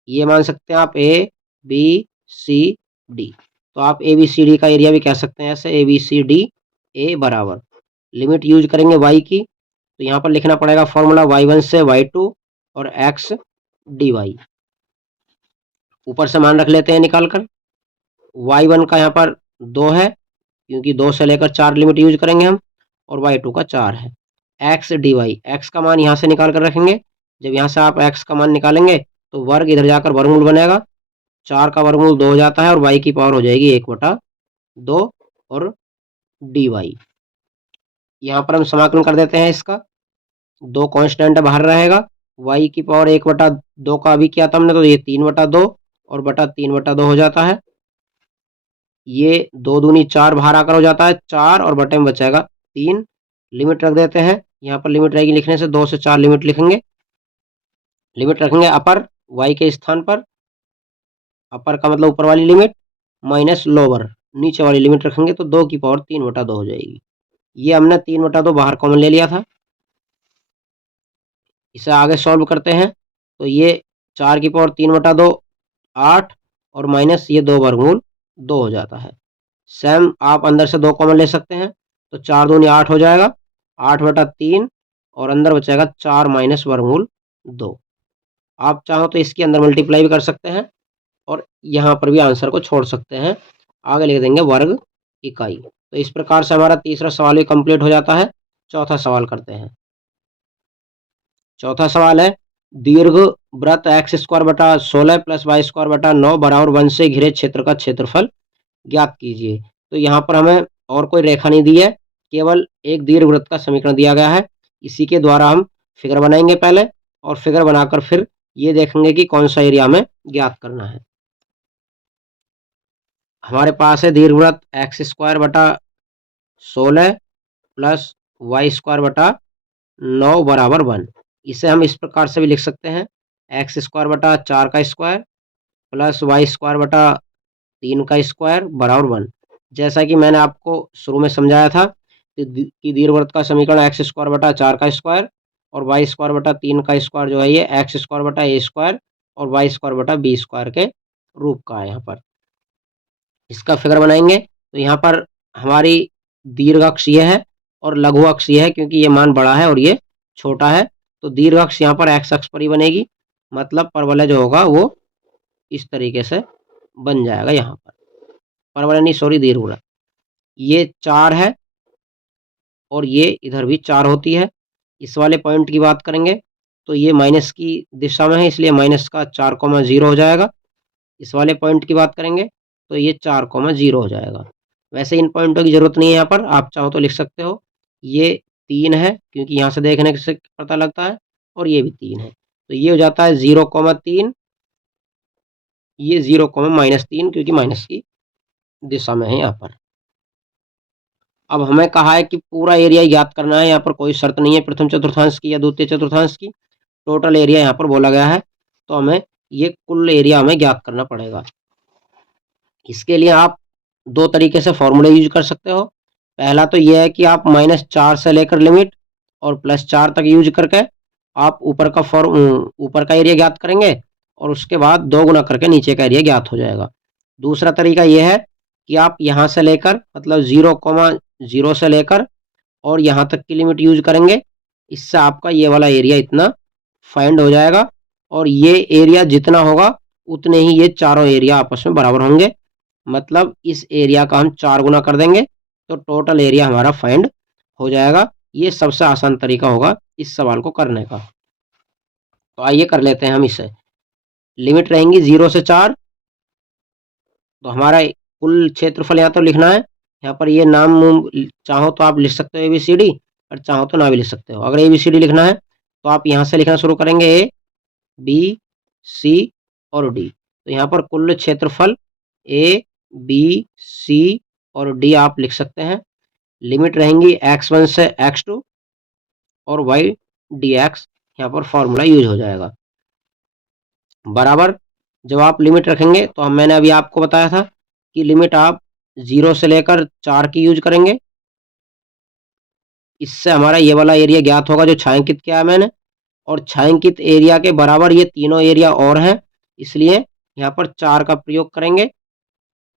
ये मान सकते हैं आप ए बी सी डी, तो आप ए बी सी डी का एरिया भी कह सकते हैं ऐसे, ए बी सी डी ए बराबर लिमिट यूज करेंगे y की, तो यहाँ पर लिखना पड़ेगा फॉर्मूला y1 से y2 और x dy। ऊपर से मान रख लेते हैं निकाल कर, y1 का यहाँ पर 2 है क्योंकि 2 से लेकर 4 लिमिट यूज करेंगे हम, और y2 का 4 है। x dy, x का मान यहाँ से निकाल कर रखेंगे, जब यहाँ से आप x का मान निकालेंगे तो वर्ग इधर जाकर वर्गमूल बनेगा, 4 का वर्गमूल 2 हो जाता है और y की पावर हो जाएगी 1/2 और dy। यहाँ पर हम समाकलन कर देते हैं इसका, 2 कांस्टेंट बाहर रहेगा, y की पावर 1/2 का अभी किया था हमने, तो ये 3/2 और बटा 3/2 हो जाता है। ये 2 दूनी 4 बाहर आकर हो जाता है 4 और बटे में बचेगा 3। लिमिट रख देते हैं, यहाँ पर लिमिट रहेगी लिखने से 2 से 4 लिमिट लिखेंगे, लिमिट रखेंगे अपर y के स्थान पर, अपर का मतलब ऊपर वाली लिमिट, माइनस लोअर नीचे वाली लिमिट रखेंगे, तो 2 की पावर 3/2 हो जाएगी। ये हमने 3/2 बाहर कॉमन ले लिया था। इसे आगे सॉल्व करते हैं, तो ये 4 की पावर 3/2 8 और माइनस ये 2 वर्गमूल 2 हो जाता है। सेम आप अंदर से 2 कॉमन ले सकते हैं, तो 4 दूनी 8 हो जाएगा, 8/3 और अंदर बचेगा 4 माइनस वर्गमूल 2। आप चाहो तो इसके अंदर मल्टीप्लाई भी कर सकते हैं और यहाँ पर भी आंसर को छोड़ सकते हैं, आगे लिख देंगे वर्ग इकाई। तो इस प्रकार से हमारा तीसरा सवाल भी कंप्लीट हो जाता है। चौथा सवाल करते हैं। चौथा सवाल है, दीर्घ वृत्त x² + 16 + y² 9 बराबर 1 से घिरे क्षेत्र का क्षेत्रफल ज्ञात कीजिए। तो यहाँ पर हमें और कोई रेखा नहीं दी है, केवल एक दीर्घ वृत्त का समीकरण दिया गया है। इसी के द्वारा हम फिगर बनाएंगे पहले, और फिगर बनाकर फिर ये देखेंगे कि कौन सा एरिया हमें ज्ञात करना है। हमारे पास है दीर्घवृत्त x² बटा 16 + y² बटा 9 बराबर 1। इसे हम इस प्रकार से भी लिख सकते हैं, x² बटा 4 का स्क्वायर प्लस y² बटा 3 का स्क्वायर बराबर 1। जैसा कि मैंने आपको शुरू में समझाया था कि दीर्घवृत्त का समीकरण x² बटा 4 का स्क्वायर और y² बटा 3 का स्क्वायर जो है ये x² बटा a² और y² बटा b² के रूप का है। यहाँ पर इसका फिगर बनाएंगे, तो यहाँ पर हमारी दीर्घ अक्ष ये है और लघु अक्ष ये है, क्योंकि ये मान बड़ा है और ये छोटा है, तो दीर्घ अक्ष यहाँ पर x अक्ष पर ही बनेगी, मतलब परवलय जो होगा वो इस तरीके से बन जाएगा। यहाँ पर परवलय नहीं, सॉरी, दीर्घवृत्त ये 4 है और ये इधर भी 4 होती है। इस वाले पॉइंट की बात करेंगे तो ये माइनस की दिशा में है, इसलिए माइनस का 4,0 हो जाएगा। इस वाले पॉइंट की बात करेंगे तो ये 4,0 हो जाएगा। वैसे इन पॉइंटों की जरूरत नहीं है, यहाँ पर आप चाहो तो लिख सकते हो। ये 3 है क्योंकि यहाँ से देखने से पता लगता है, और ये भी 3 है, तो ये हो जाता है 0,3, ये 0,-3 क्योंकि माइनस की दिशा में है यहाँ पर। अब हमें कहा है कि पूरा एरिया ज्ञात करना है, यहाँ पर कोई शर्त नहीं है प्रथम चतुर्थांश की या द्वितीय चतुर्थांश की, टोटल एरिया यहाँ पर बोला गया है, तो हमें ये कुल एरिया हमें ज्ञात करना पड़ेगा। इसके लिए आप 2 तरीके से फॉर्मूले यूज कर सकते हो। पहला तो यह है कि आप -4 से लेकर लिमिट और +4 तक यूज करके आप ऊपर का एरिया ज्ञात करेंगे, और उसके बाद 2 गुना करके नीचे का एरिया ज्ञात हो जाएगा। दूसरा तरीका यह है कि आप यहाँ से लेकर मतलब 0,0 से लेकर और यहाँ तक की लिमिट यूज करेंगे, इससे आपका ये वाला एरिया इतना फाइंड हो जाएगा, और ये एरिया जितना होगा उतने ही ये चारों एरिया आपस में बराबर होंगे। मतलब इस एरिया का हम 4 गुना कर देंगे तो टोटल एरिया हमारा फाइंड हो जाएगा। ये सबसे आसान तरीका होगा इस सवाल को करने का। तो आइए कर लेते हैं हम इसे। लिमिट रहेंगी 0 से 4, तो हमारा कुल क्षेत्रफल यहाँ तो लिखना है। यहाँ पर ये नाम चाहो तो आप लिख सकते हो ABCD, और चाहो तो ना भी लिख सकते हो। अगर ABCD लिखना है तो आप यहाँ से लिखना शुरू करेंगे A B C और D। तो यहाँ पर कुल क्षेत्रफल A B C और D आप लिख सकते हैं। लिमिट रहेंगी x1 से x2 और y dx, यहाँ पर फॉर्मूला यूज हो जाएगा, बराबर जब आप लिमिट रखेंगे तो मैंने अभी आपको बताया था कि लिमिट आप 0 से लेकर 4 की यूज करेंगे। इससे हमारा ये वाला एरिया ज्ञात होगा जो छायांकित किया है मैंने, और छायांकित एरिया के बराबर ये तीनों एरिया और हैं, इसलिए यहाँ पर 4 का प्रयोग करेंगे।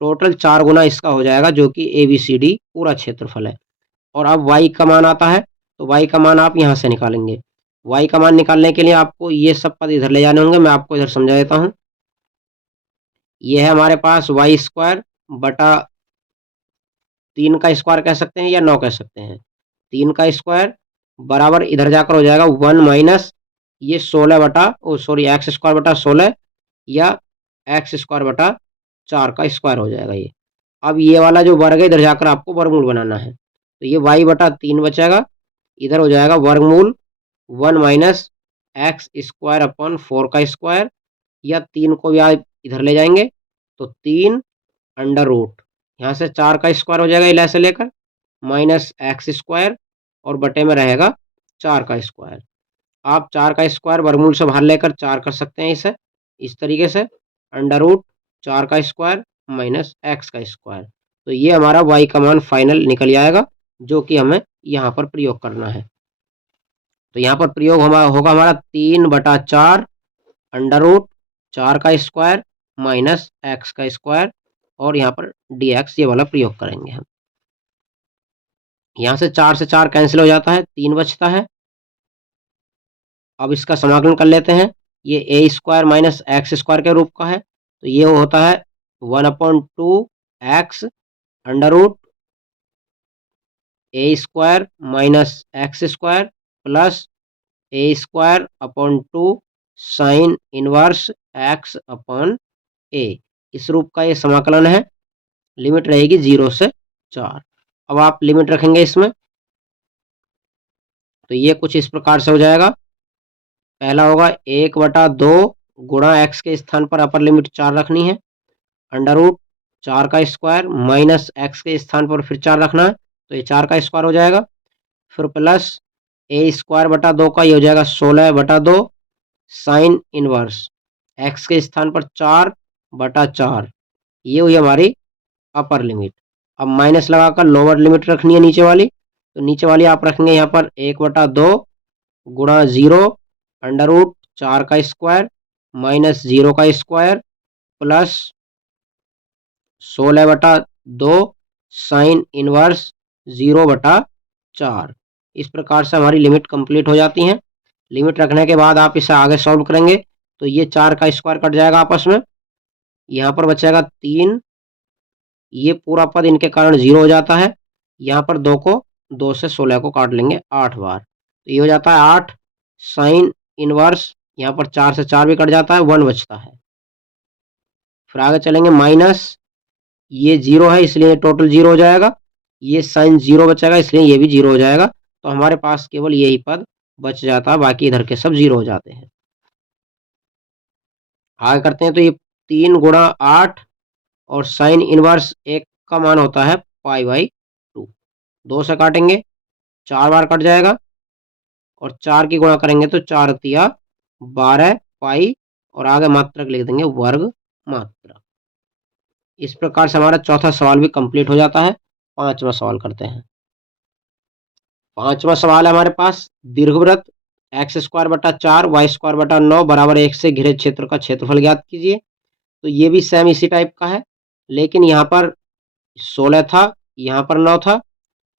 टोटल 4 गुना इसका हो जाएगा, जो कि ABCD पूरा क्षेत्रफल है। और अब y का मान आता है, तो y का मान आप यहाँ से निकालेंगे। y का मान निकालने के लिए आपको ये सब पद इधर ले जाने होंगे, मैं आपको इधर समझा देता हूँ। ये है हमारे पास y² बटा 3 का स्क्वायर कह सकते हैं या 9 कह सकते हैं। 3 का स्क्वायर बराबर इधर जाकर हो जाएगा 1 माइनस ये 16 बटा x² बटा 16 या x² बटा 4 का स्क्वायर हो जाएगा ये। अब ये वाला जो वर्ग है इधर जाकर आपको वर्गमूल बनाना है, तो ये y बटा 3 बचेगा, इधर हो जाएगा वर्गमूल 1 माइनस x² अपॉन 4 का स्क्वायर, या 3 को भी आप इधर ले जाएंगे तो 3 अंडर रूट यहाँ से 4 का स्क्वायर हो जाएगा इला से लेकर, माइनस x² और बटे में रहेगा 4 का स्क्वायर। आप 4 का स्क्वायर वर्गमूल से बाहर लेकर 4 कर सकते हैं इसे इस तरीके से, अंडर रूट 4 का स्क्वायर माइनस x का स्क्वायर। तो ये हमारा y का मान फाइनल निकल आएगा, जो कि हमें यहाँ पर प्रयोग करना है। तो यहाँ पर प्रयोग होगा हमारा 3/4 अंडर रूट 4 का स्क्वायर माइनस x का स्क्वायर, और यहाँ पर dx ये वाला प्रयोग करेंगे हम। यहाँ से 4 से 4 कैंसिल हो जाता है, 3 बचता है। अब इसका समाकलन कर लेते हैं। ये a² माइनस x² के रूप का है, तो ये होता है 1/2x under root a² minus x² plus a² upon 2 sine inverse x upon a। इस रूप का ये समाकलन है। लिमिट रहेगी 0 से 4। अब आप लिमिट रखेंगे इसमें, तो ये कुछ इस प्रकार से हो जाएगा। पहला होगा 1/2 गुणा x के स्थान पर अपर लिमिट 4 रखनी है, अंडर रूट 4 का स्क्वायर माइनस x के स्थान पर फिर 4 रखना है, तो ये 4 का स्क्वायर हो जाएगा। फिर प्लस a² बटा 2 का ये हो जाएगा 16/2 साइन इनवर्स x के स्थान पर 4/4, ये हुई हमारी अपर लिमिट। अब माइनस लगाकर लोअर लिमिट रखनी है नीचे वाली, तो नीचे वाली आप रखेंगे यहाँ पर 1/2 गुणा 0 अंडर रूट 4 का स्क्वायर माइनस 0 का स्क्वायर प्लस 16/2 साइन इनवर्स 0/4। इस प्रकार से हमारी लिमिट कंप्लीट हो जाती है। लिमिट रखने के बाद आप इसे आगे सॉल्व करेंगे, तो ये 4 का स्क्वायर कट जाएगा आपस में, यहाँ पर बचेगा 3, ये पूरा पद इनके कारण 0 हो जाता है। यहाँ पर 2 को 2 से 16 को काट लेंगे 8 बार, तो ये हो जाता है 8 साइन इनवर्स, यहाँ पर 4 से 4 भी कट जाता है, 1 बचता है। फिर आगे चलेंगे माइनस, ये 0 है इसलिए टोटल 0 हो जाएगा, ये साइन 0 बचेगा इसलिए ये भी 0 हो जाएगा। तो हमारे पास केवल यही पद बच जाता है, बाकी इधर के सब 0 हो जाते हैं। आगे करते हैं, तो ये 3 गुणा 8 और साइन इनवर्स 1 का मान होता है π/2, 2 से काटेंगे 4 बार कट जाएगा, और 4 की गुणा करेंगे तो 4 तिया 12 पाई, और आगे मात्रक लिख देंगे वर्ग मात्रक। इस प्रकार से हमारा चौथा सवाल भी कंप्लीट हो जाता है। पांचवा सवाल करते हैं। पांचवा सवाल है हमारे पास, दीर्घवृत्त x² बटा 4 y² बटा 9 बराबर 1 से घिरे क्षेत्र का क्षेत्रफल ज्ञात कीजिए। तो ये भी सेम इसी टाइप का है, लेकिन यहाँ पर 16 था, यहाँ पर 9 था,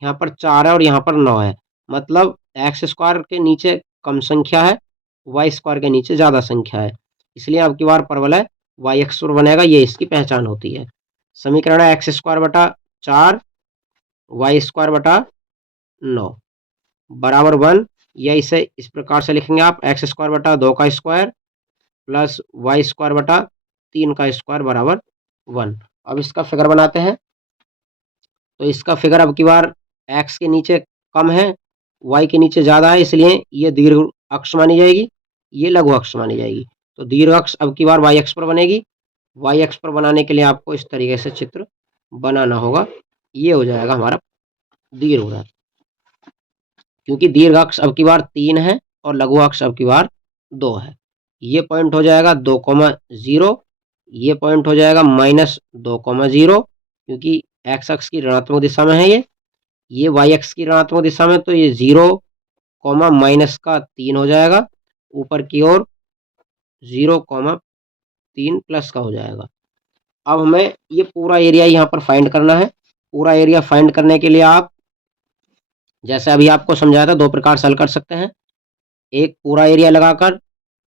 यहाँ पर 4 है और यहाँ पर 9 है। मतलब x² के नीचे कम संख्या है, y² के नीचे ज़्यादा संख्या है, इसलिए अब की बार परवलय y(x) पर बनेगा, ये इसकी पहचान होती है। समीकरण है x² बटा 4 y² बटा 9 बराबर 1, या इसे इस प्रकार से लिखेंगे आप x² बटा 2 का स्क्वायर प्लस y² बटा 3 का स्क्वायर बराबर 1। अब इसका फिगर बनाते हैं, तो इसका फिगर अब की बार x के नीचे कम है, y के नीचे ज़्यादा है, इसलिए ये दीर्घ अक्ष मानी जाएगी, ये लघु अक्ष मानी जाएगी। तो दीर्घ अक्ष अब की बार y अक्ष पर बनेगी। y अक्ष पर बनाने के लिए आपको इस तरीके से चित्र बनाना होगा। ये हो जाएगा हमारा दीर्घवृत्त, क्योंकि दीर्घ अक्ष अब की बार 3 है और लघु अक्ष अब की बार 2 है। ये पॉइंट हो जाएगा 2,0 ये पॉइंट हो जाएगा -2,0 क्योंकि एक्स अक्ष की ऋणात्मक दिशा में है ये वाई अक्ष की ऋणात्मक दिशा में, तो ये 0, -3 हो जाएगा। ऊपर की ओर 0,3 प्लस का हो जाएगा। अब हमें ये पूरा एरिया यहाँ पर फाइंड करना है। पूरा एरिया फाइंड करने के लिए आप जैसे अभी आपको समझाया था 2 प्रकार से हल कर सकते हैं। एक पूरा एरिया लगाकर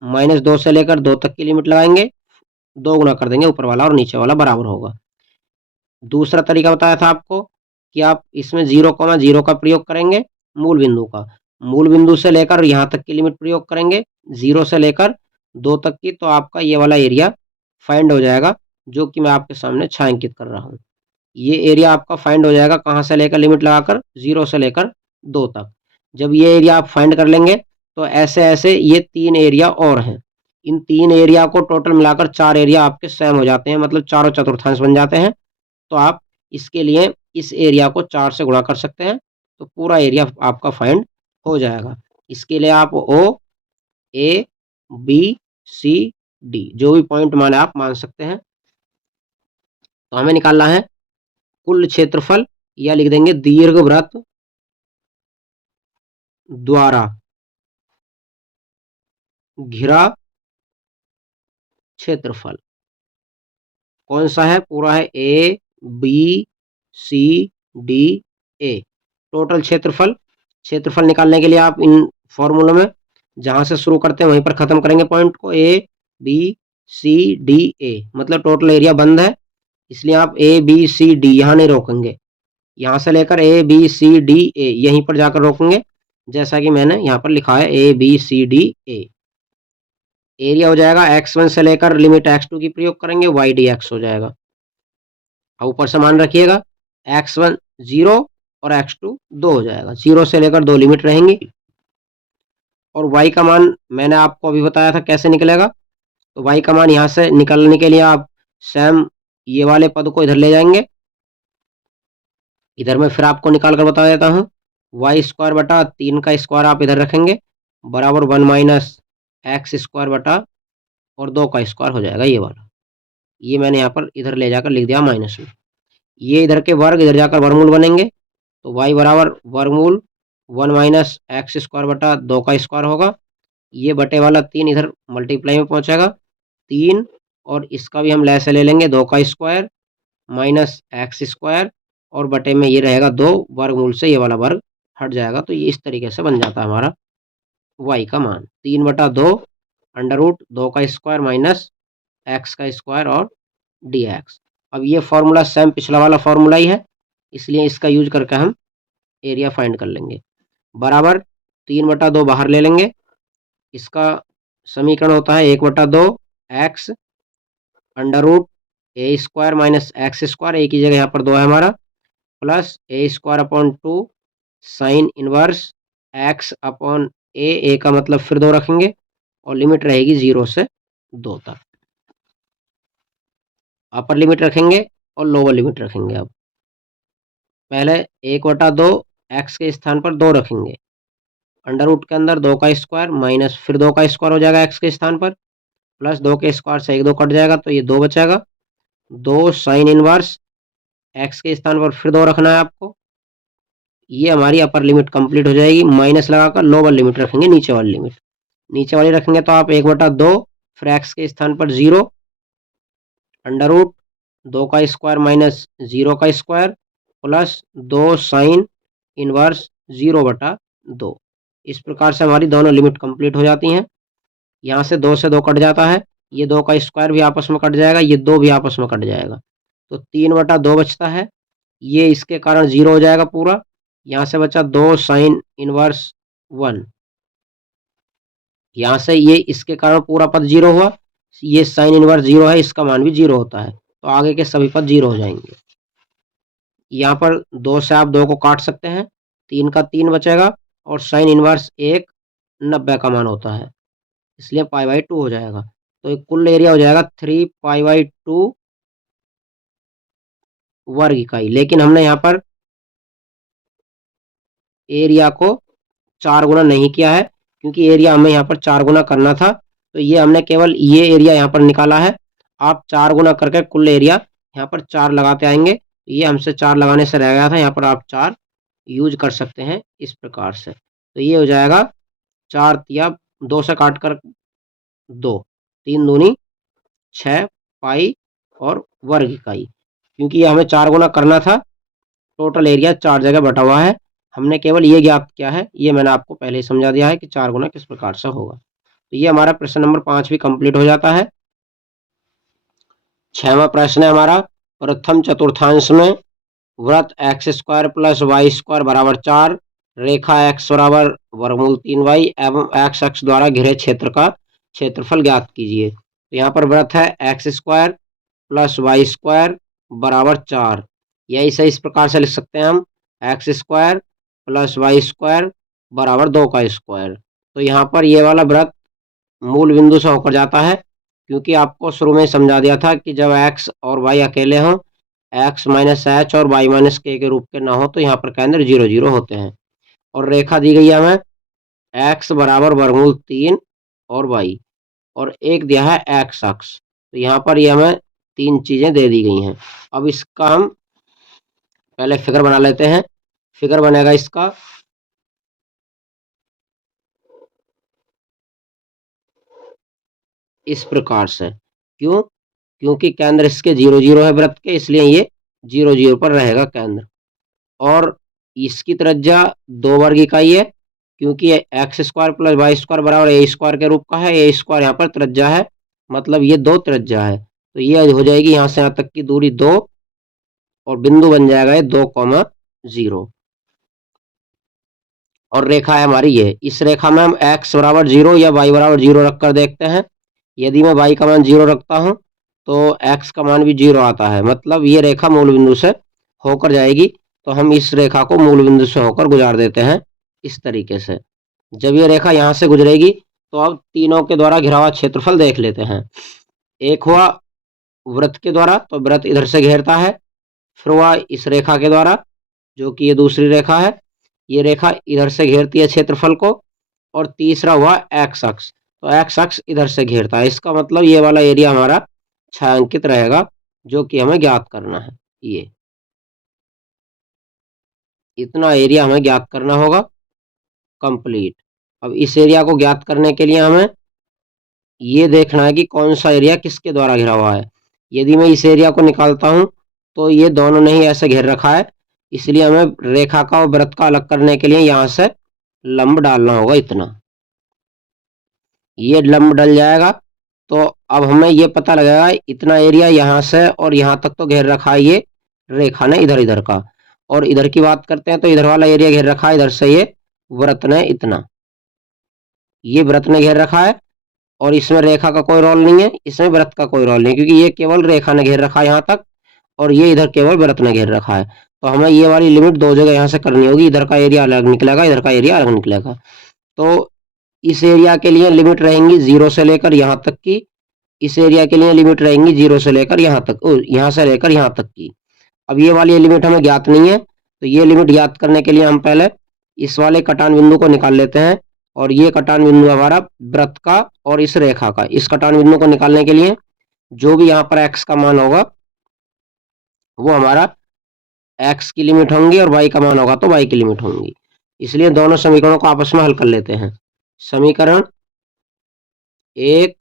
-2 से लेकर 2 तक की लिमिट लगाएंगे, 2 गुना कर देंगे ऊपर वाला और नीचे वाला बराबर होगा। दूसरा तरीका बताया था आपको कि आप इसमें 0,0 का प्रयोग करेंगे मूल बिंदु का। मूल बिंदु से लेकर यहाँ तक की लिमिट प्रयोग करेंगे 0 से लेकर 2 तक की, तो आपका ये वाला एरिया फाइंड हो जाएगा, जो कि मैं आपके सामने छायांकित कर रहा हूँ। ये एरिया आपका फाइंड हो जाएगा कहाँ से लेकर लिमिट लगाकर 0 से लेकर 2 तक। जब ये एरिया आप फाइंड कर लेंगे तो ऐसे-ऐसे ये 3 एरिया और हैं। इन 3 एरिया को टोटल मिलाकर 4 एरिया आपके सेम हो जाते हैं, मतलब चारों चतुर्थांश बन जाते हैं। तो आप इसके लिए इस एरिया को 4 से गुणा कर सकते हैं, तो पूरा एरिया आपका फाइंड हो जाएगा। इसके लिए आप ओ, ए, बी, सी, डी जो भी पॉइंट माने आप मान सकते हैं। तो हमें निकालना है कुल क्षेत्रफल, या लिख देंगे दीर्घवृत्त द्वारा घिरा क्षेत्रफल। कौन सा है? पूरा है ए, B, C, D, A. Total क्षेत्रफल। क्षेत्रफल निकालने के लिए आप इन फॉर्मूलों में जहां से शुरू करते हैं वहीं पर खत्म करेंगे पॉइंट को। ए, बी, सी, डी, ए, मतलब टोटल एरिया बंद है, इसलिए आप ए, बी, सी, डी यहां नहीं रोकेंगे। यहां से लेकर ए, बी, सी, डी, ए यहीं पर जाकर रोकेंगे, जैसा कि मैंने यहाँ पर लिखा है ए, बी, सी, डी, ए। एरिया हो जाएगा x1 से लेकर लिमिट x2 की प्रयोग करेंगे, y dx हो जाएगा। अब ऊपर से मान रखिएगा x1 0 और x2 2 हो जाएगा। 0 से लेकर 2 लिमिट रहेंगी और y का मान मैंने आपको अभी बताया था कैसे निकलेगा। तो y का मान यहाँ से निकालने के लिए आप सेम ये वाले पद को इधर ले जाएंगे। इधर मैं फिर आपको निकाल कर बता देता हूँ। वाई स्क्वायर बटा 3 का स्क्वायर आप इधर रखेंगे बराबर 1 माइनस एक्स स्क्वायर बटा और 2 का स्क्वायर हो जाएगा ये वाला। ये मैंने यहाँ पर इधर ले जाकर लिख दिया माइनस में। ये इधर के वर्ग इधर जाकर वर्गमूल बनेंगे, तो y बराबर वर्गमूल 1 माइनस एक्स स्क्वायर बटा 2 का स्क्वायर होगा। ये बटे वाला 3 इधर मल्टीप्लाई में पहुंचेगा 3, और इसका भी हम लैसे ले लेंगे 2 का स्क्वायर माइनस एक्स स्क्वायर, और बटे में ये रहेगा 2, वर्गमूल से ये वाला वर्ग हट जाएगा। तो ये इस तरीके से बन जाता है हमारा y का मान 3/2 अंडर रूट 2 का स्क्वायर माइनस एक्स का स्क्वायर और dx। अब ये फॉर्मूला सेम पिछला वाला फॉर्मूला ही है, इसलिए इसका यूज करके हम एरिया फाइंड कर लेंगे। बराबर 3/2 बाहर ले लेंगे, इसका समीकरण होता है 1/2 x under root a square minus x square, एक ही जगह यहाँ पर 2 है हमारा, plus a square upon 2 sine inverse x upon a का मतलब फिर 2 रखेंगे और लिमिट रहेगी 0 से 2 तक। अपर लिमिट रखेंगे और लोअर लिमिट रखेंगे। अब पहले 1/2 एक्स के स्थान पर 2 रखेंगे, अंडर रूट के अंदर 2 का स्क्वायर माइनस फिर 2 का स्क्वायर हो जाएगा एक्स के स्थान पर, प्लस 2 के स्क्वायर से 1 2 कट जाएगा तो ये 2 बचेगा। 2 साइन इनवर्स एक्स के स्थान पर फिर 2 रखना है आपको। ये हमारी अपर लिमिट कंप्लीट हो जाएगी। माइनस लगाकर लोअर लिमिट रखेंगे, नीचे वाली लिमिट। नीचे वाली रखेंगे तो आप 1/2 फिर एक्स के स्थान पर 0 अंडर रूट 2 का स्क्वायर माइनस 0 का स्क्वायर प्लस 2 साइन इनवर्स 0/2। इस प्रकार से हमारी दोनों लिमिट कंप्लीट हो जाती हैं। यहाँ से 2 से 2 कट जाता है, ये 2 का स्क्वायर भी आपस में कट जाएगा, ये 2 भी आपस में कट जाएगा, तो 3/2 बचता है। ये इसके कारण 0 हो जाएगा पूरा। यहाँ से बचा 2 साइन इनवर्स 1, यहाँ से ये इसके कारण पूरा पद 0 हुआ। ये साइन इनवर्स 0 है, इसका मान भी 0 होता है, तो आगे के सभी पद 0 हो जाएंगे। यहाँ पर 2 से आप 2 को काट सकते हैं, 3 का 3 बचेगा और साइन इनवर्स 1 90 का मान होता है, इसलिए π/2 हो जाएगा। तो एक कुल एरिया हो जाएगा 3 π/2 वर्ग इकाई। लेकिन हमने यहाँ पर एरिया को 4 गुना नहीं किया है, क्योंकि एरिया हमें यहाँ पर 4 गुना करना था, तो ये हमने केवल ये एरिया यहाँ पर निकाला है। आप 4 गुना करके कुल एरिया यहाँ पर 4 लगाते आएंगे। ये हमसे 4 लगाने से रह गया था, यहाँ पर आप 4 यूज कर सकते हैं इस प्रकार से। तो ये हो जाएगा 4 तिया 2 से काट कर 2, 3 दूनी 6 पाई और वर्ग इकाई। क्योंकि ये हमें 4 गुना करना था, टोटल एरिया 4 जगह बटा हुआ है, हमने केवल ये ज्ञात किया है। ये मैंने आपको पहले ही समझा दिया है कि 4 गुना किस प्रकार से होगा। तो ये हमारा प्रश्न नंबर 5 भी कंप्लीट हो जाता है। 6वां प्रश्न है हमारा, प्रथम चतुर्थांश में वृत्त x square plus y square बराबर 4, रेखा एक्स बराबर वर्गमूल 3y एवं एक्स अक्ष द्वारा घिरे क्षेत्र का क्षेत्रफल ज्ञात कीजिए। तो यहाँ पर वृत्त है x square plus y square बराबर 4। यही से इस प्रकार से लिख सकते हैं हम, x square plus y square बराबर 2 का स्क्वायर। तो यहाँ पर ये वाला वृत्त मूल बिंदु से होकर जाता है, क्योंकि आपको शुरू में समझा दिया था कि जब एक्स और वाई अकेले हों, एक्स माइनस एच और वाई माइनस के रूप के ना हो, तो यहाँ पर केंद्र 0 0 होते हैं। और रेखा दी गई है हमें एक्स बराबर वर्गमूल 3 और वाई, और एक दिया है एक्स अक्ष। तो यहाँ पर ये हमें 3 चीजें दे दी गई हैं। अब इसका हम पहले फिगर बना लेते हैं। फिगर बनेगा इसका इस प्रकार से। क्यों? क्योंकि केंद्र इसके 0 0 है वृत्त के, इसलिए ये 0 0 पर रहेगा केंद्र। और इसकी त्रिज्या 2 वर्ग इकाई है, क्योंकि x square plus y square बराबर ए स्क्वायर के रूप का है। ए स्क्वायर यहाँ पर त्रिज्या है, मतलब ये 2 त्रिज्या है। तो ये हो जाएगी यहाँ से यहाँ तक की दूरी 2, और बिंदु बन जाएगा ये 2,0। और रेखा है हमारी ये। इस रेखा में हम x बराबर 0 या y बराबर 0 रखकर देखते हैं। यदि मैं y का मान 0 रखता हूं तो x का मान भी 0 आता है, मतलब ये रेखा मूल बिंदु से होकर जाएगी। तो हम इस रेखा को मूल बिंदु से होकर गुजार देते हैं इस तरीके से। जब ये रेखा यहाँ से गुजरेगी तो अब तीनों के द्वारा घिरा हुआ क्षेत्रफल देख लेते हैं। एक हुआ वृत्त के द्वारा, तो वृत्त इधर से घेरता है। फिर हुआ इस रेखा के द्वारा, जो कि ये दूसरी रेखा है, ये रेखा इधर से घेरती है क्षेत्रफल को। और तीसरा हुआ एक्स अक्ष, तो एक्स अक्ष इधर से घेरता है। इसका मतलब ये वाला एरिया हमारा छायांकित रहेगा, जो कि हमें ज्ञात करना है। ये इतना एरिया हमें ज्ञात करना होगा कंप्लीट। अब इस एरिया को ज्ञात करने के लिए हमें ये देखना है कि कौन सा एरिया किसके द्वारा घिरा हुआ है। यदि मैं इस एरिया को निकालता हूं तो ये दोनों ने ही ऐसे घेर रखा है, इसलिए हमें रेखा का और वृत्त का अलग करने के लिए यहां से लंब डालना होगा इतना। ये लंब डल जाएगा तो अब हमें ये पता लगेगा इतना एरिया यहां से और यहां तक तो घेर रखा है ये रेखा ने इधर इधर का। और इधर की बात करते हैं तो इधर वाला एरिया घेर रखा है इधर से ये वृत्त ने इतना, ये वृत्त ने घेर रखा है। और इसमें रेखा का कोई रोल नहीं है, इसमें वृत्त का कोई रोल नहीं, क्योंकि ये केवल रेखा ने घेर रखा है यहाँ तक, और ये इधर केवल वृत्त ने घेर रखा है। तो हमें ये वाली लिमिट 2 जगह यहाँ से करनी होगी, इधर का एरिया अलग निकलेगा, इधर का एरिया अलग निकलेगा। तो इस एरिया के लिए लिमिट रहेंगी 0 से लेकर यहाँ तक की, इस एरिया के लिए लिमिट रहेंगी 0 से लेकर यहाँ तक, यहाँ से लेकर यहाँ तक की। अब ये वाली लिमिट हमें ज्ञात नहीं है, तो ये लिमिट ज्ञात करने के लिए हम पहले इस वाले कटान बिंदु को निकाल लेते हैं। और ये कटान बिंदु हमारा वृत्त का और इस रेखा का। इस कटान बिंदु को निकालने के लिए जो भी यहाँ पर x का मान होगा वो हमारा x की लिमिट होंगी, और y का मान होगा तो y की लिमिट होंगी। इसलिए दोनों समीकरणों को आपस में हल कर लेते हैं। समीकरण 1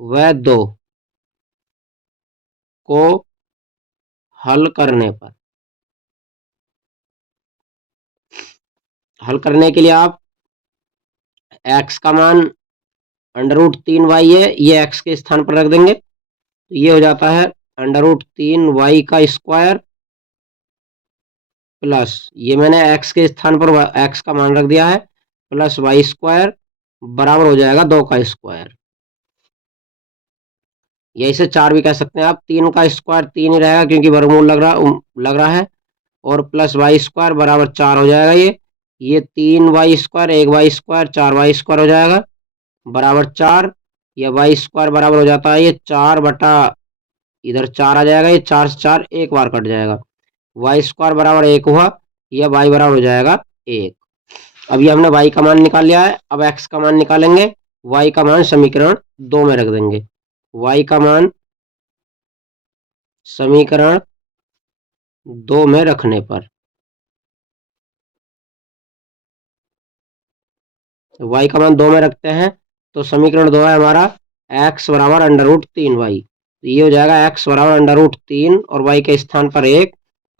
व 2 को हल करने के लिए आप x का मान √3y है, ये x के स्थान पर रख देंगे, तो ये हो जाता है √3y का स्क्वायर प्लस, ये मैंने x के स्थान पर x का मान रख दिया है, प्लस वाई स्क्वायर बराबर हो जाएगा 2 का स्क्वायर। या इसे 4 भी कह सकते हैं आप। 3 का स्क्वायर 3 ही रहेगा क्योंकि वर्गमूल लग रहा है, और प्लस वाई स्क्वायर बराबर 4 हो जाएगा। ये 3y square 1y square 4y square हो जाएगा बराबर 4। या वाई स्क्वायर बराबर हो जाता है ये 4 बटा इधर 4 आ जाएगा, ये 4 से 4 एक बार कट जाएगा, वाई स्क्वायर बराबर 1 हुआ, यह वाई बराबर हो जाएगा 1। अब ये हमने y का मान निकाल लिया है। अब x का मान निकालेंगे। y का मान समीकरण 2 में रख देंगे। y का मान समीकरण 2 में रखने पर y का मान 2 में रखते हैं तो समीकरण 2 है हमारा x बराबर √3y। तो ये हो जाएगा x बराबर √3 और y के स्थान पर 1,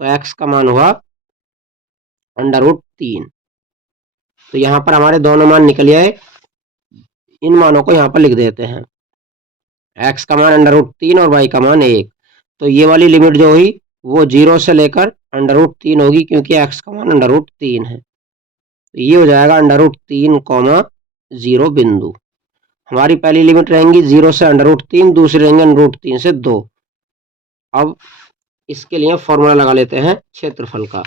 तो x का मान हुआ √3। तो यहाँ पर हमारे दोनों मान निकल आए। इन मानों को यहाँ पर लिख देते हैं, x का मान √3 और y का मान 1। तो ये वाली लिमिट जो हुई वो 0 से लेकर √3 होगी, क्योंकि x का मान √3 है। तो ये हो जाएगा √3, 0 बिंदु। हमारी पहली लिमिट रहेंगी 0 से √3, दूसरी रहेंगे √3 से 2। अब इसके लिए फॉर्मूला लगा लेते हैं क्षेत्रफल का।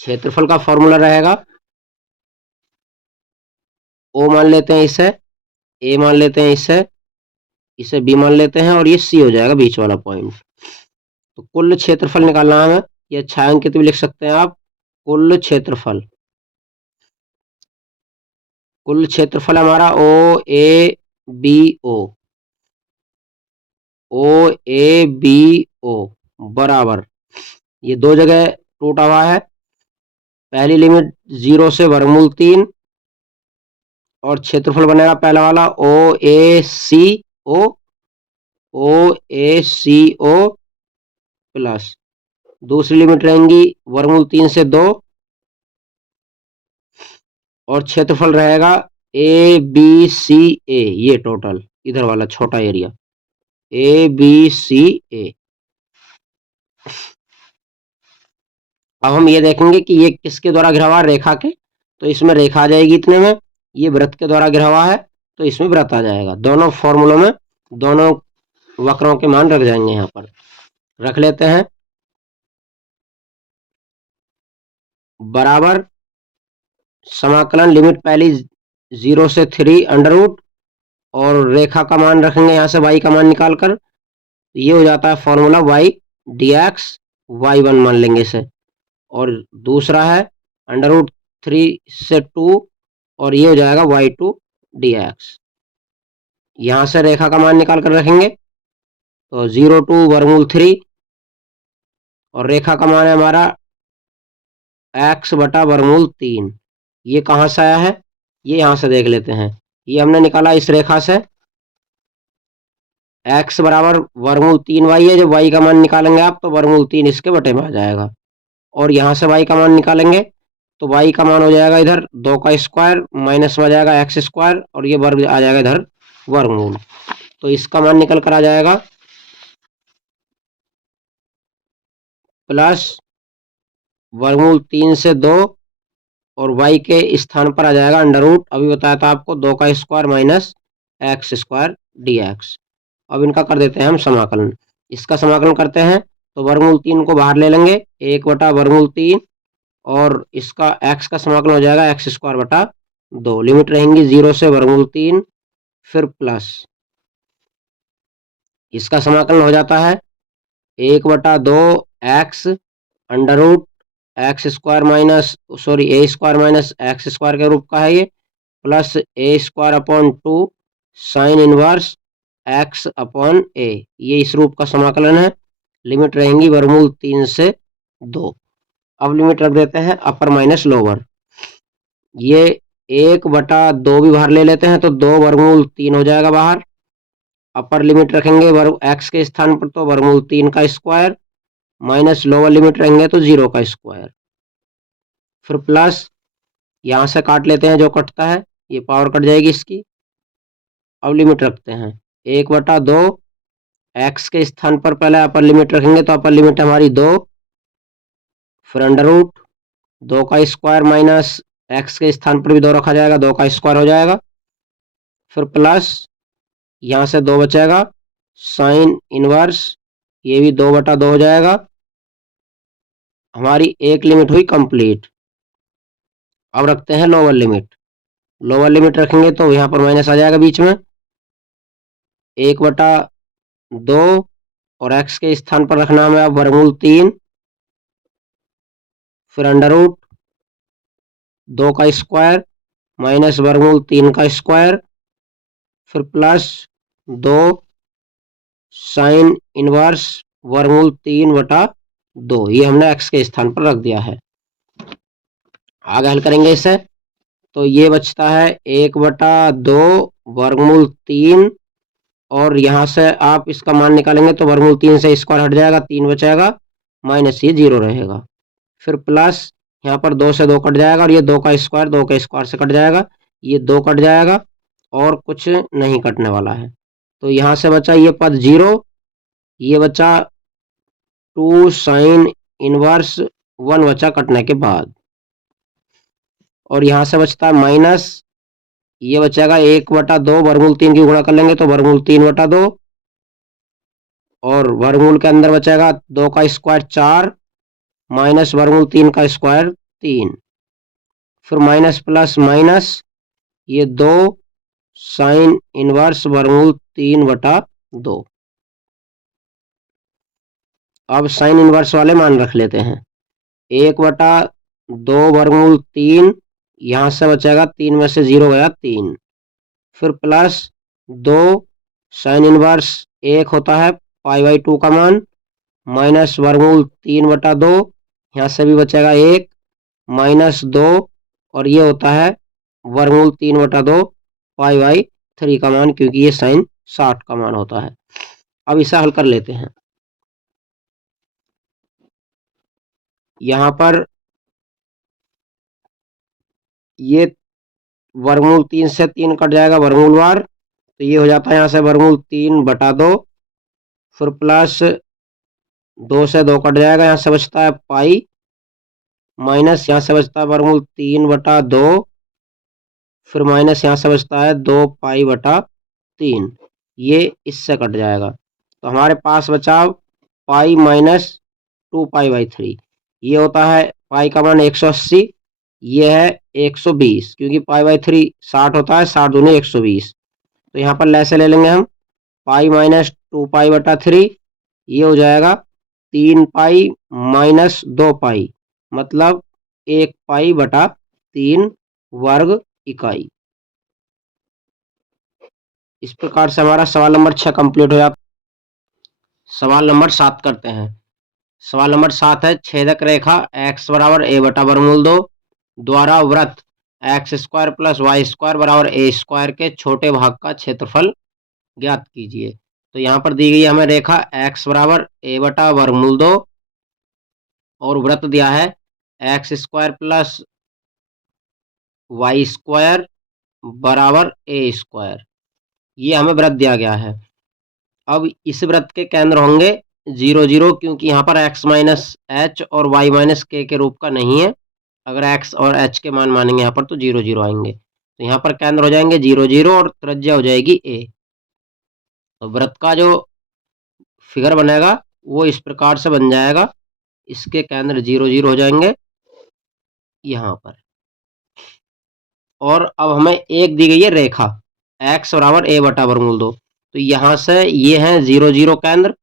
क्षेत्रफल का फॉर्मूला रहेगा, O मान लेते हैं इसे, A मान लेते हैं इसे B मान लेते हैं, और ये C हो जाएगा बीच वाला पॉइंट। तो कुल क्षेत्रफल निकालना है हमें, ये छायांकित भी लिख सकते हैं आप। कुल क्षेत्रफल हमारा OABO बराबर, ये दो जगह टूटा हुआ है। पहली लिमिट 0 से वर्गमूल 3 और क्षेत्रफल बनेगा पहला वाला OACO प्लस दूसरी लिमिट रहेंगी वर्गमूल 3 से 2 और क्षेत्रफल रहेगा ABCA, ये टोटल इधर वाला छोटा एरिया ABCA। अब हम ये देखेंगे कि ये किसके द्वारा घिरा हुआ है, रेखा के, तो इसमें रेखा आ जाएगी इतने में। ये वृत्त के द्वारा घिरा हुआ है तो इसमें वृत्त आ जाएगा। दोनों फॉर्मूलों में दोनों वक्रों के मान रख जाएंगे, यहाँ पर रख लेते हैं। बराबर समाकलन लिमिट पहली 0 से 3 √ और रेखा का मान रखेंगे यहाँ से y का मान निकाल कर। ये हो जाता है फॉर्मूला y dx, y1 मान लेंगे इसे। और दूसरा है √3 से 2 और ये हो जाएगा y2 dx। यहाँ से रेखा का मान निकाल कर रखेंगे तो 0 to वर्गमूल 3 और रेखा का मान है हमारा x बटा वर्गमूल 3। ये कहाँ से आया है, ये यहाँ से देख लेते हैं। ये हमने निकाला इस रेखा से, x बराबर वर्गमूल 3y है। जब y का मान निकालेंगे आप तो वर्गमूल 3 इसके बटे में आ जाएगा। और यहाँ से y का मान निकालेंगे तो y का मान हो जाएगा इधर 2 का स्क्वायर माइनस में आ जाएगा x स्क्वायर और ये वर्ग आ जाएगा इधर वर्गमूल। तो इसका मान निकल कर आ जाएगा प्लस वर्गमूल 3 से 2 और y के स्थान पर आ जाएगा √ अभी बताया था आपको 2 का square minus x square dx। अब इनका कर देते हैं हम समाकलन। इसका समाकलन करते हैं तो वर्गमूल 3 को बाहर ले लेंगे, 1 बटा वर्गमूल 3 और इसका x का समाकलन हो जाएगा x स्क्वायर बटा 2। लिमिट रहेंगी 0 से वर्गमूल 3, फिर प्लस इसका समाकलन हो जाता है 1 बटा 2 x √ x square minus a square minus x square के रूप का है ये, plus a square upon 2 sine inverse x upon a, ये इस रूप का समाकलन है। लिमिट रहेंगी वर्गमूल 3 से 2। अब लिमिट रख देते हैं अपर माइनस लोअर। ये 1 बटा 2 भी बाहर ले लेते हैं तो 2 वर्गमूल 3 हो जाएगा बाहर। अपर लिमिट रखेंगे वर्ग x के स्थान पर तो वर्गमूल 3 का स्क्वायर माइनस लोअर लिमिट रहेंगे तो 0 का स्क्वायर, फिर प्लस यहाँ से काट लेते हैं जो कटता है, ये पावर कट जाएगी इसकी। अब लिमिट रखते हैं 1 बटा 2 x के स्थान पर पहले अपर लिमिट रखेंगे तो अपर लिमिट हमारी 2, फिर √ 2 का स्क्वायर माइनस x के स्थान पर भी 2 रखा जाएगा, 2 का स्क्वायर हो जाएगा, फिर प्लस यहाँ से 2 बचेगा साइन इनवर्स, ये भी 2 बटा 2 हो जाएगा। हमारी एक लिमिट हुई कंप्लीट। अब रखते हैं लोअर लिमिट। लोअर लिमिट रखेंगे तो यहाँ पर माइनस आ जाएगा बीच में, 1 बटा 2 और x के स्थान पर रखना हमें अब वर्गमूल 3, फिर √ 2 का स्क्वायर माइनस वर्गमूल 3 का स्क्वायर, फिर प्लस 2 साइन इनवर्स वर्गमूल 3/2, ये हमने x के स्थान पर रख दिया है। आगे हल करेंगे इसे, तो ये बचता है 1/2 वर्गमूल 3, और यहाँ से आप इसका मान निकालेंगे तो वर्गमूल 3 से स्क्वायर हट जाएगा, 3 बचेगा, माइनस ये 0 रहेगा, फिर प्लस यहाँ पर 2 से 2 कट जाएगा, और ये 2 का स्क्वायर से कट जाएगा, ये 2 कट जाएगा, और कुछ नहीं कटने वाला है। तो यहाँ से बचा ये पद 0, ये बचा 2 साइन इनवर्स 1 बचा कटने के बाद, और यहाँ से बचता है माइनस, ये बचेगा 1/2, वर्गमूल 3 की गुणा कर लेंगे तो वर्गमूल 3/2, और वर्गमूल के अंदर बचेगा 2 का स्क्वायर 4, माइनस वर्गमूल 3 का स्क्वायर 3, फिर माइनस प्लस माइनस, ये 2 साइन इनवर्स वर्गमूल 3/2। अब साइन इनवर्स वाले मान रख लेते हैं, 1/2 वर्गमूल 3, यहाँ से बचेगा 3 में से 0 गया 3, फिर प्लस 2 साइन इनवर्स 1 होता है π/2 का मान, माइनस वर्गमूल 3/2, यहाँ से भी बचेगा 1, माइनस 2, और ये होता है वर्गमूल 3/2 π/3 का मान, क्योंकि ये साइन 60 का मान होता है। अब इसे हल कर लेते हैं। यहाँ पर ये वर्गमूल 3 से 3 कट जाएगा वर्गमूलवार, तो ये हो जाता है यहाँ से वर्गमूल 3/2, फिर प्लस 2 से 2 कट जाएगा, यहाँ से बचता है पाई, माइनस यहाँ से बचता है वर्गमूल 3/2, फिर माइनस यहाँ से बचता है 2π/3, ये इससे कट जाएगा, तो हमारे पास बचा पाई माइनस 2π/3, ये होता है पाई का मान 180, ये है 120, क्योंकि π/3 60 होता है, 60 दूनी 120, तो यहाँ पर लैसे ले लेंगे हम, पाई माइनस 2π/3, ये हो जाएगा 3π माइनस 2π, मतलब 1π/3 वर्ग इकाई। इस प्रकार से हमारा सवाल नंबर 6 कंप्लीट हो जाता है। सवाल नंबर 7 करते हैं। सवाल नंबर 7 है, छेदक रेखा x बराबर a/2 द्वारा वृत्त x² + y² बराबर a² के छोटे भाग का क्षेत्रफल ज्ञात कीजिए। तो यहाँ पर दी गई है हमें रेखा x बराबर a/2 और वृत्त दिया है x² + y² बराबर a², ये हमें वृत्त दिया गया है। अब इस वृत्त के केंद्र होंगे 0 0, क्योंकि यहाँ पर x - h और y - k के रूप का नहीं है। अगर x और h के मान मानेंगे यहाँ पर तो 0 0 आएंगे, तो यहाँ पर केंद्र हो जाएंगे 0 0 और त्रिज्या हो जाएगी a। तो वृत्त का जो फिगर बनेगा वो इस प्रकार से बन जाएगा, इसके केंद्र 0 0 हो जाएंगे यहाँ पर। और अब हमें एक दी गई है रेखा x बराबर a/2, तो यहाँ से ये है 0 0 केंद्र,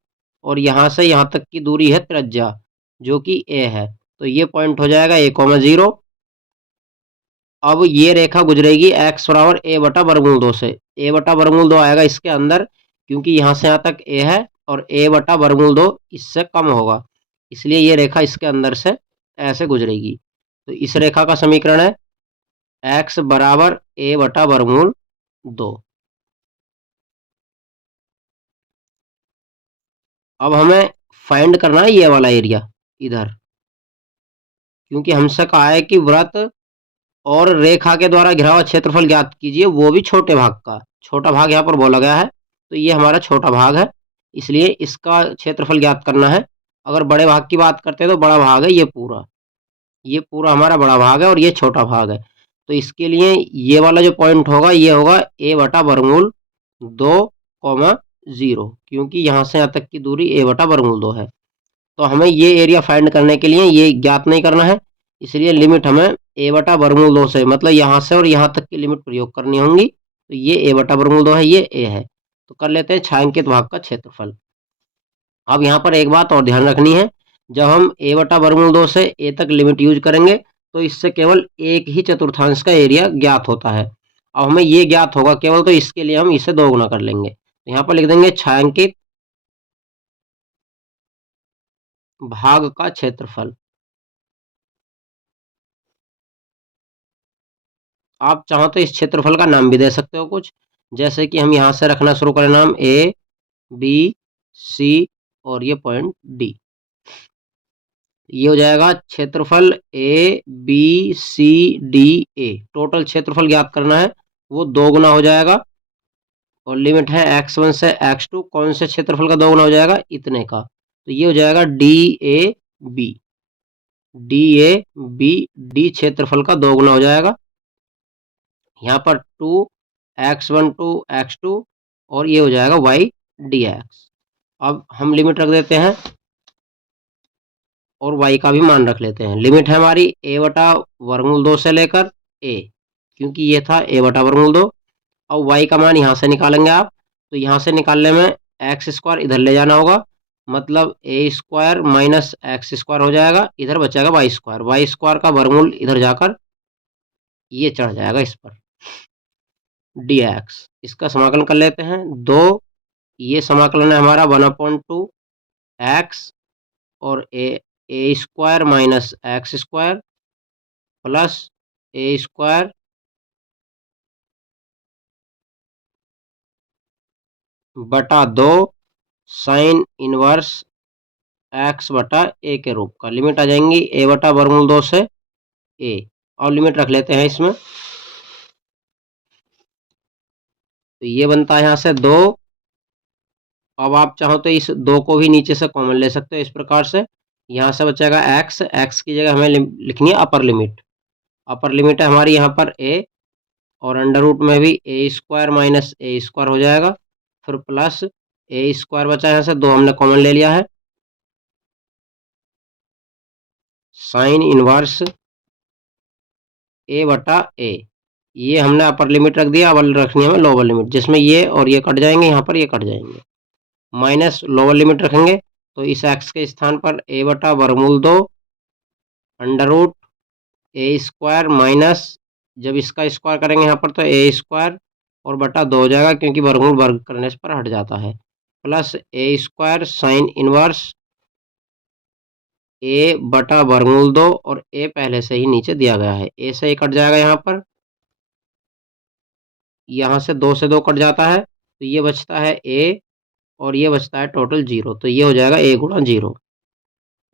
और यहाँ से यहाँ तक की दूरी है त्रिज्या जो कि a है, तो ये पॉइंट हो जाएगा a, 0। अब ये रेखा गुजरेगी x बराबर a/2 से, a/2 आएगा इसके अंदर, क्योंकि यहाँ से यहाँ तक a है और a/2 इससे कम होगा, इसलिए ये रेखा इसके अंदर से ऐसे गुजरेगी। तो इस रेखा का समीकरण है x बराबर a/2। अब हमें फाइंड करना है ये वाला एरिया इधर, क्योंकि हमसे कहा है कि वृत्त और रेखा के द्वारा घिरा हुआ क्षेत्रफल ज्ञात कीजिए, वो भी छोटे भाग का। छोटा भाग यहाँ पर बोला गया है, तो ये हमारा छोटा भाग है, इसलिए इसका क्षेत्रफल ज्ञात करना है। अगर बड़े भाग की बात करते हैं तो बड़ा भाग है ये पूरा हमारा बड़ा भाग है, और ये छोटा भाग है। तो इसके लिए ये वाला जो पॉइंट होगा ये होगा a/2, 0, क्योंकि यहाँ से यहाँ तक की दूरी a/2 है। तो हमें ये एरिया फाइंड करने के लिए ये ज्ञात नहीं करना है, इसलिए लिमिट हमें a/2 से, मतलब यहाँ से और यहाँ तक की लिमिट प्रयोग करनी होंगी। तो ये a/2 है, ये a है, तो कर लेते हैं छायांकित भाग का क्षेत्रफल। अब यहाँ पर एक बात और ध्यान रखनी है, जब हम a/2 से a तक लिमिट यूज करेंगे तो इससे केवल एक ही चतुर्थांश का एरिया ज्ञात होता है। अब हमें ये ज्ञात होगा केवल, तो इसके लिए हम इसे 2 गुना कर लेंगे। तो यहाँ पर लिख देंगे छायांकित भाग का क्षेत्रफल। आप चाहो तो इस क्षेत्रफल का नाम भी दे सकते हो कुछ, जैसे कि हम यहाँ से रखना शुरू करें नाम ए बी सी और ये पॉइंट डी। ये हो जाएगा क्षेत्रफल A B C D A. Total क्षेत्रफल ज्ञात करना है, वो 2 गुना हो जाएगा और लिमिट है x1 से x2। कौन से क्षेत्रफल का 2 गुना हो जाएगा? इतने का। तो ये हो जाएगा D A B. D A B D क्षेत्रफल का 2 गुना हो जाएगा। यहाँ पर 2x1 टू x2 और ये हो जाएगा y dx। अब हम लिमिट रख देते हैं और y का भी मान रख लेते हैं। लिमिट है हमारी a बटा वर्गमूल 2 से लेकर a, क्योंकि ये था a बटा वर्गमूल 2। अब y का मान यहाँ से निकालेंगे आप, तो यहाँ से निकालने में एक्स स्क्वायर इधर ले जाना होगा, मतलब ए स्क्वायर माइनस एक्स स्क्वायर हो जाएगा, इधर बचेगा वाई स्क्वायर। वाई स्क्वायर का वर्गमूल इधर जाकर ये चढ़ जाएगा इस पर डी एक्स। इसका समाकलन कर लेते हैं। 2 ये समाकलन है हमारा 1/2 एक्स और a square minus x square plus a square बटा 2 साइन इनवर्स एक्स बटा ए के रूप का। लिमिट आ जाएंगी ए बटा वर्गमूल 2 से ए, और लिमिट रख लेते हैं इसमें। तो ये बनता है यहाँ से 2। अब आप चाहो तो इस 2 को भी नीचे से कॉमन ले सकते हो इस प्रकार से। यहाँ से बचेगा एक्स, एक्स की जगह हमें लिखनी है अपर लिमिट। अपर लिमिट है हमारी यहाँ पर ए, और अंडर रूट में भी ए स्क्वायर माइनस ए स्क्वायर हो जाएगा, फिर प्लस ए स्क्वायर बचा यहाँ से 2 हमने कॉमन ले लिया है, साइन इनवर्स ए बटा ए। ये हमने अपर लिमिट रख दिया। अब रखनी है हमें लोअर लिमिट, जिसमें ये और ये कट जाएंगे, यहाँ पर ये कट जाएंगे, माइनस लोअर लिमिट रखेंगे। तो इस एक्स के स्थान पर ए बटा वर्गमूल 2 under root a square minus, जब इसका स्क्वायर करेंगे यहाँ पर तो ए स्क्वायर और बटा 2 हो जाएगा, क्योंकि वर्गमूल वर्ग करने पर हट जाता है, plus a square sine inverse ए बटा वर्गमूल 2, और ए पहले से ही नीचे दिया गया है, ए से ही कट जाएगा यहाँ पर, यहाँ से 2 से 2 कट जाता है, तो ये बचता है ए और ये बचता है टोटल 0। तो ये हो जाएगा ए गुणा 0,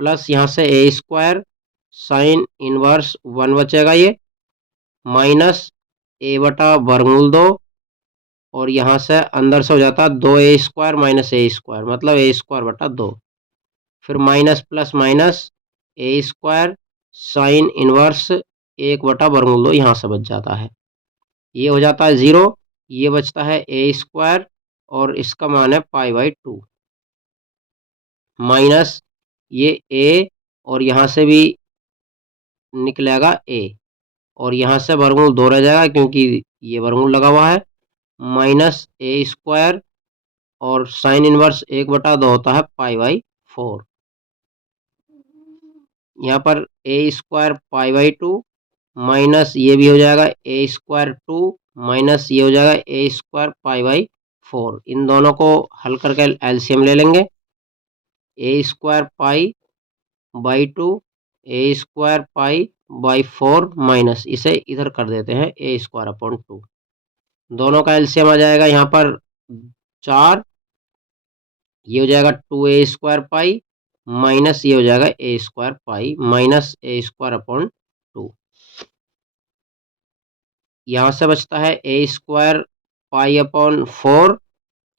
प्लस यहाँ से ए स्क्वायर साइन इनवर्स 1 बचेगा ये, माइनस ए बटा वर्गमूल 2, और यहाँ से अंदर से हो जाता है 2a स्क्वायर माइनस ए स्क्वायर, मतलब ए स्क्वायर बटा 2, फिर माइनस प्लस माइनस ए स्क्वायर साइन इनवर्स 1 बटा वर्गमूल 2 यहाँ से बच जाता है। ये हो जाता है 0, ये बचता है ए स्क्वायर और इसका मान है π/2, माइनस ये ए और यहाँ से भी निकलेगा ए, और यहाँ से वर्गमूल 2 रह जाएगा क्योंकि ये वर्गमूल लगा हुआ है, माइनस ए स्क्वायर और साइन इनवर्स 1 बटा 2 होता है π/4। यहाँ पर ए स्क्वायर π/2 माइनस ये भी हो जाएगा ए स्क्वायर 2 माइनस ये हो जाएगा ए स्क्वायर π/4। इन दोनों को हल करके एलसीएम ले लेंगे। ए स्क्वायर π/2 ए स्क्वायर π/4 माइनस इसे इधर कर देते हैं ए स्क्वायर अपॉन 2। दोनों का एलसीएम आ जाएगा यहाँ पर 4, ये हो जाएगा 2a स्क्वायर पाई माइनस ये हो जाएगा a square pi minus a square upon 2। यहाँ से बचता है a स्क्वायर पाई अपॉन 4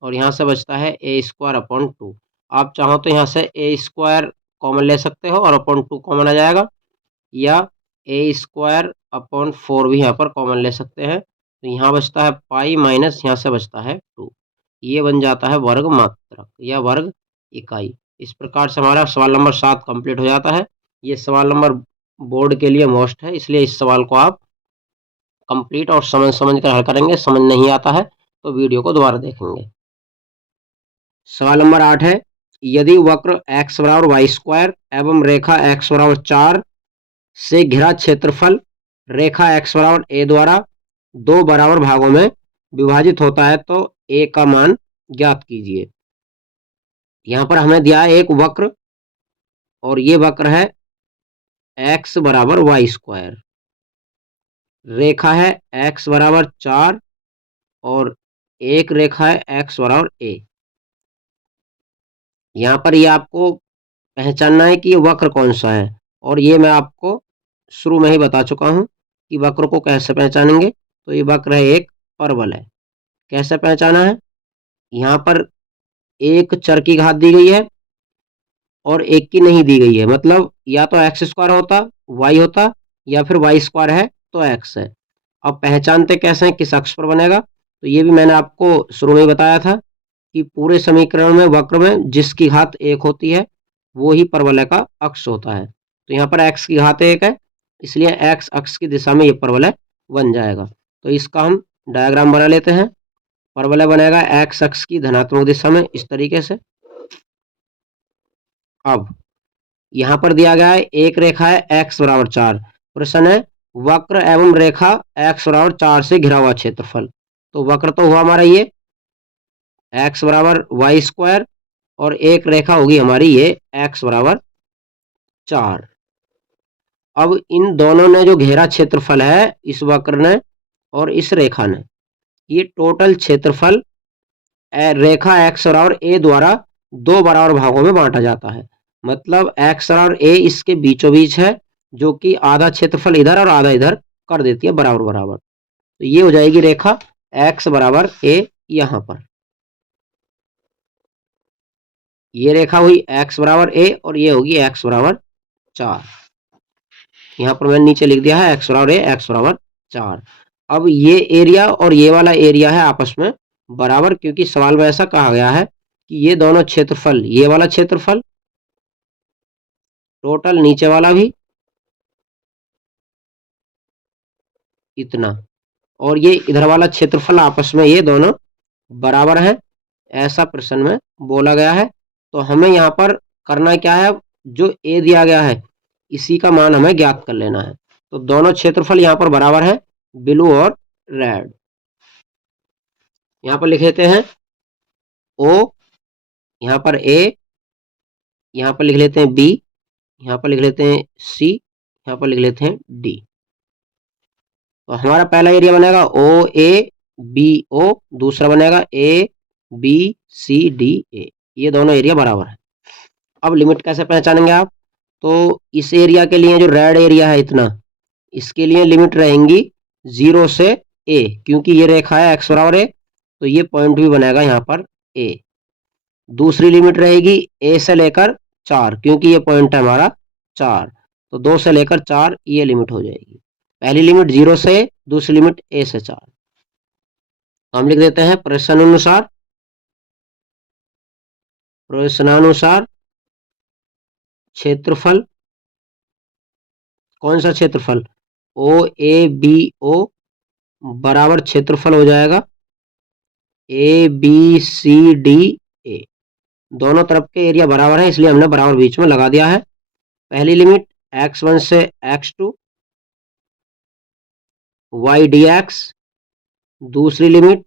और यहाँ से बचता है a स्क्वायर अपॉन 2। आप चाहो तो यहाँ से a स्क्वायर कॉमन ले सकते हो और अपॉन 2 कॉमन आ जाएगा, या a स्क्वायर अपॉन 4 भी यहाँ पर कॉमन ले सकते हैं। तो यहाँ बचता है पाई माइनस यहाँ से बचता है 2, ये बन जाता है वर्ग मात्रक या वर्ग इकाई। इस प्रकार से हमारा सवाल नंबर 7 कंप्लीट हो जाता है। ये सवाल नंबर बोर्ड के लिए मोस्ट है, इसलिए इस सवाल को आप कंप्लीट और समझ कर हल करेंगे। समझ नहीं आता है तो वीडियो को दोबारा देखेंगे। सवाल नंबर 8 है, यदि वक्र x बराबर वाई स्क्वायर एवं रेखा x बराबर 4 से घिरा क्षेत्रफल रेखा x बराबर a द्वारा 2 बराबर भागों में विभाजित होता है तो a का मान ज्ञात कीजिए। यहाँ पर हमें दिया है एक वक्र और ये वक्र है x बराबर वाई स्क्वायर, रेखा है x बराबर 4 और एक रेखा है x बराबर a। यहाँ पर ये आपको पहचानना है कि ये वक्र कौन सा है, और ये मैं आपको शुरू में ही बता चुका हूँ कि वक्र को कैसे पहचानेंगे। तो ये वक्र है, एक परवल है। कैसे पहचाना है? यहाँ पर एक चर की घात दी गई है और एक की नहीं दी गई है, मतलब या तो एक्स स्क्वायर होता, वाई होता, या फिर वाई स्क्वायर है तो एक्स है। अब पहचानते कैसे हैं, किस अक्ष पर बनेगा? तो ये भी मैंने आपको शुरू में बताया था कि पूरे समीकरण में वक्र में जिसकी घात एक होती है वो ही परवलय का अक्ष होता है। तो यहाँ पर x की घात एक है, इसलिए x अक्ष की दिशा में ये परवलय बन जाएगा। तो इसका हम डायग्राम बना लेते हैं। परवलय बनेगा x अक्ष की धनात्मक दिशा में इस तरीके से। अब यहाँ पर दिया गया है एक रेखा है x बराबर 4। प्रश्न है वक्र एवं रेखा x बराबर 4 से घिरा हुआ क्षेत्रफल। तो वक्र तो हुआ हमारा ये x बराबर वाई स्क्वायर और एक रेखा होगी हमारी ये x बराबर 4। अब इन दोनों ने जो घेरा क्षेत्रफल है, इस वक्र ने और इस रेखा ने, ये टोटल क्षेत्रफल रेखा x बराबर a द्वारा दो बराबर भागों में बांटा जाता है। मतलब x बराबर a इसके बीचों बीच है, जो कि आधा क्षेत्रफल इधर और आधा इधर कर देती है बराबर बराबर। तो ये हो जाएगी रेखा x बराबर a। यहाँ पर ये रेखा हुई x बराबर a और ये होगी x बराबर 4। यहाँ पर मैंने नीचे लिख दिया है x बराबर a, x बराबर 4। अब ये एरिया और ये वाला एरिया है आपस में बराबर, क्योंकि सवाल में ऐसा कहा गया है कि ये दोनों क्षेत्रफल, ये वाला क्षेत्रफल टोटल नीचे वाला भी इतना, और ये इधर वाला क्षेत्रफल आपस में ये दोनों बराबर है, ऐसा प्रश्न में बोला गया है। तो हमें यहाँ पर करना क्या है, जो ए दिया गया है इसी का मान हमें ज्ञात कर लेना है। तो दोनों क्षेत्रफल यहाँ पर बराबर है, ब्लू और रेड। यहाँ पर लिख लेते हैं ओ, यहाँ पर ए, यहाँ पर लिख लेते हैं बी, यहाँ पर लिख लेते हैं सी, यहाँ पर लिख लेते हैं डी। तो हमारा पहला एरिया बनेगा ओ ए बी ओ, दूसरा बनेगा ए बी सी डी ए। ये दोनों एरिया बराबर है। अब लिमिट कैसे पहचानेंगे आप? तो इस एरिया के लिए जो रेड एरिया है इतना, इसके लिए लिमिट रहेंगी 0 से a, क्योंकि ये रेखा है x बराबर a, तो ये पॉइंट भी बनेगा यहाँ पर a। दूसरी लिमिट रहेगी a से लेकर 4, क्योंकि ये पॉइंट है हमारा 4, तो 2 से लेकर 4 ये लिमिट हो जाएगी। पहली लिमिट 0 से, दूसरी लिमिट a से 4। तो हम लिख देते हैं प्रश्नानुसार क्षेत्रफल, कौन सा क्षेत्रफल? ओ ए बी ओ बराबर क्षेत्रफल हो जाएगा ए बी सी डी ए। दोनों तरफ के एरिया बराबर है, इसलिए हमने बराबर बीच में लगा दिया है। पहली लिमिट x1 से x2 y dx, दूसरी लिमिट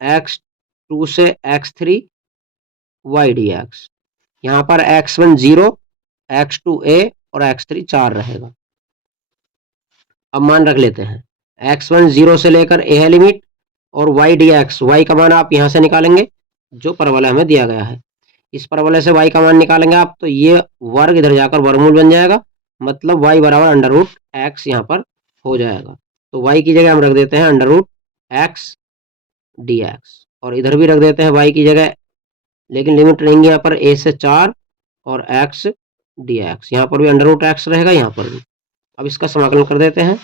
x2 से x3 y dx। यहाँ पर x1 0, x2 a और x3 4 रहेगा। अब मान रख लेते हैं x1 0 से लेकर a है लिमिट, और y dx, y का मान आप यहाँ से निकालेंगे जो परवलय हमें दिया गया है। इस परवलय से y का मान निकालेंगे आप, तो ये वर्ग इधर जाकर वर्गमूल बन जाएगा, मतलब y बराबर अंडर रूट x यहाँ पर हो जाएगा। तो y की जगह हम रख देते हैं अंडर रूट x dx, और इधर भी रख देते हैं y की जगह, लेकिन लिमिट रहेंगी यहाँ पर a से 4 और x dx। यहाँ पर भी अंडर रूट x रहेगा, यहाँ पर भी। अब इसका समाकलन कर देते हैं।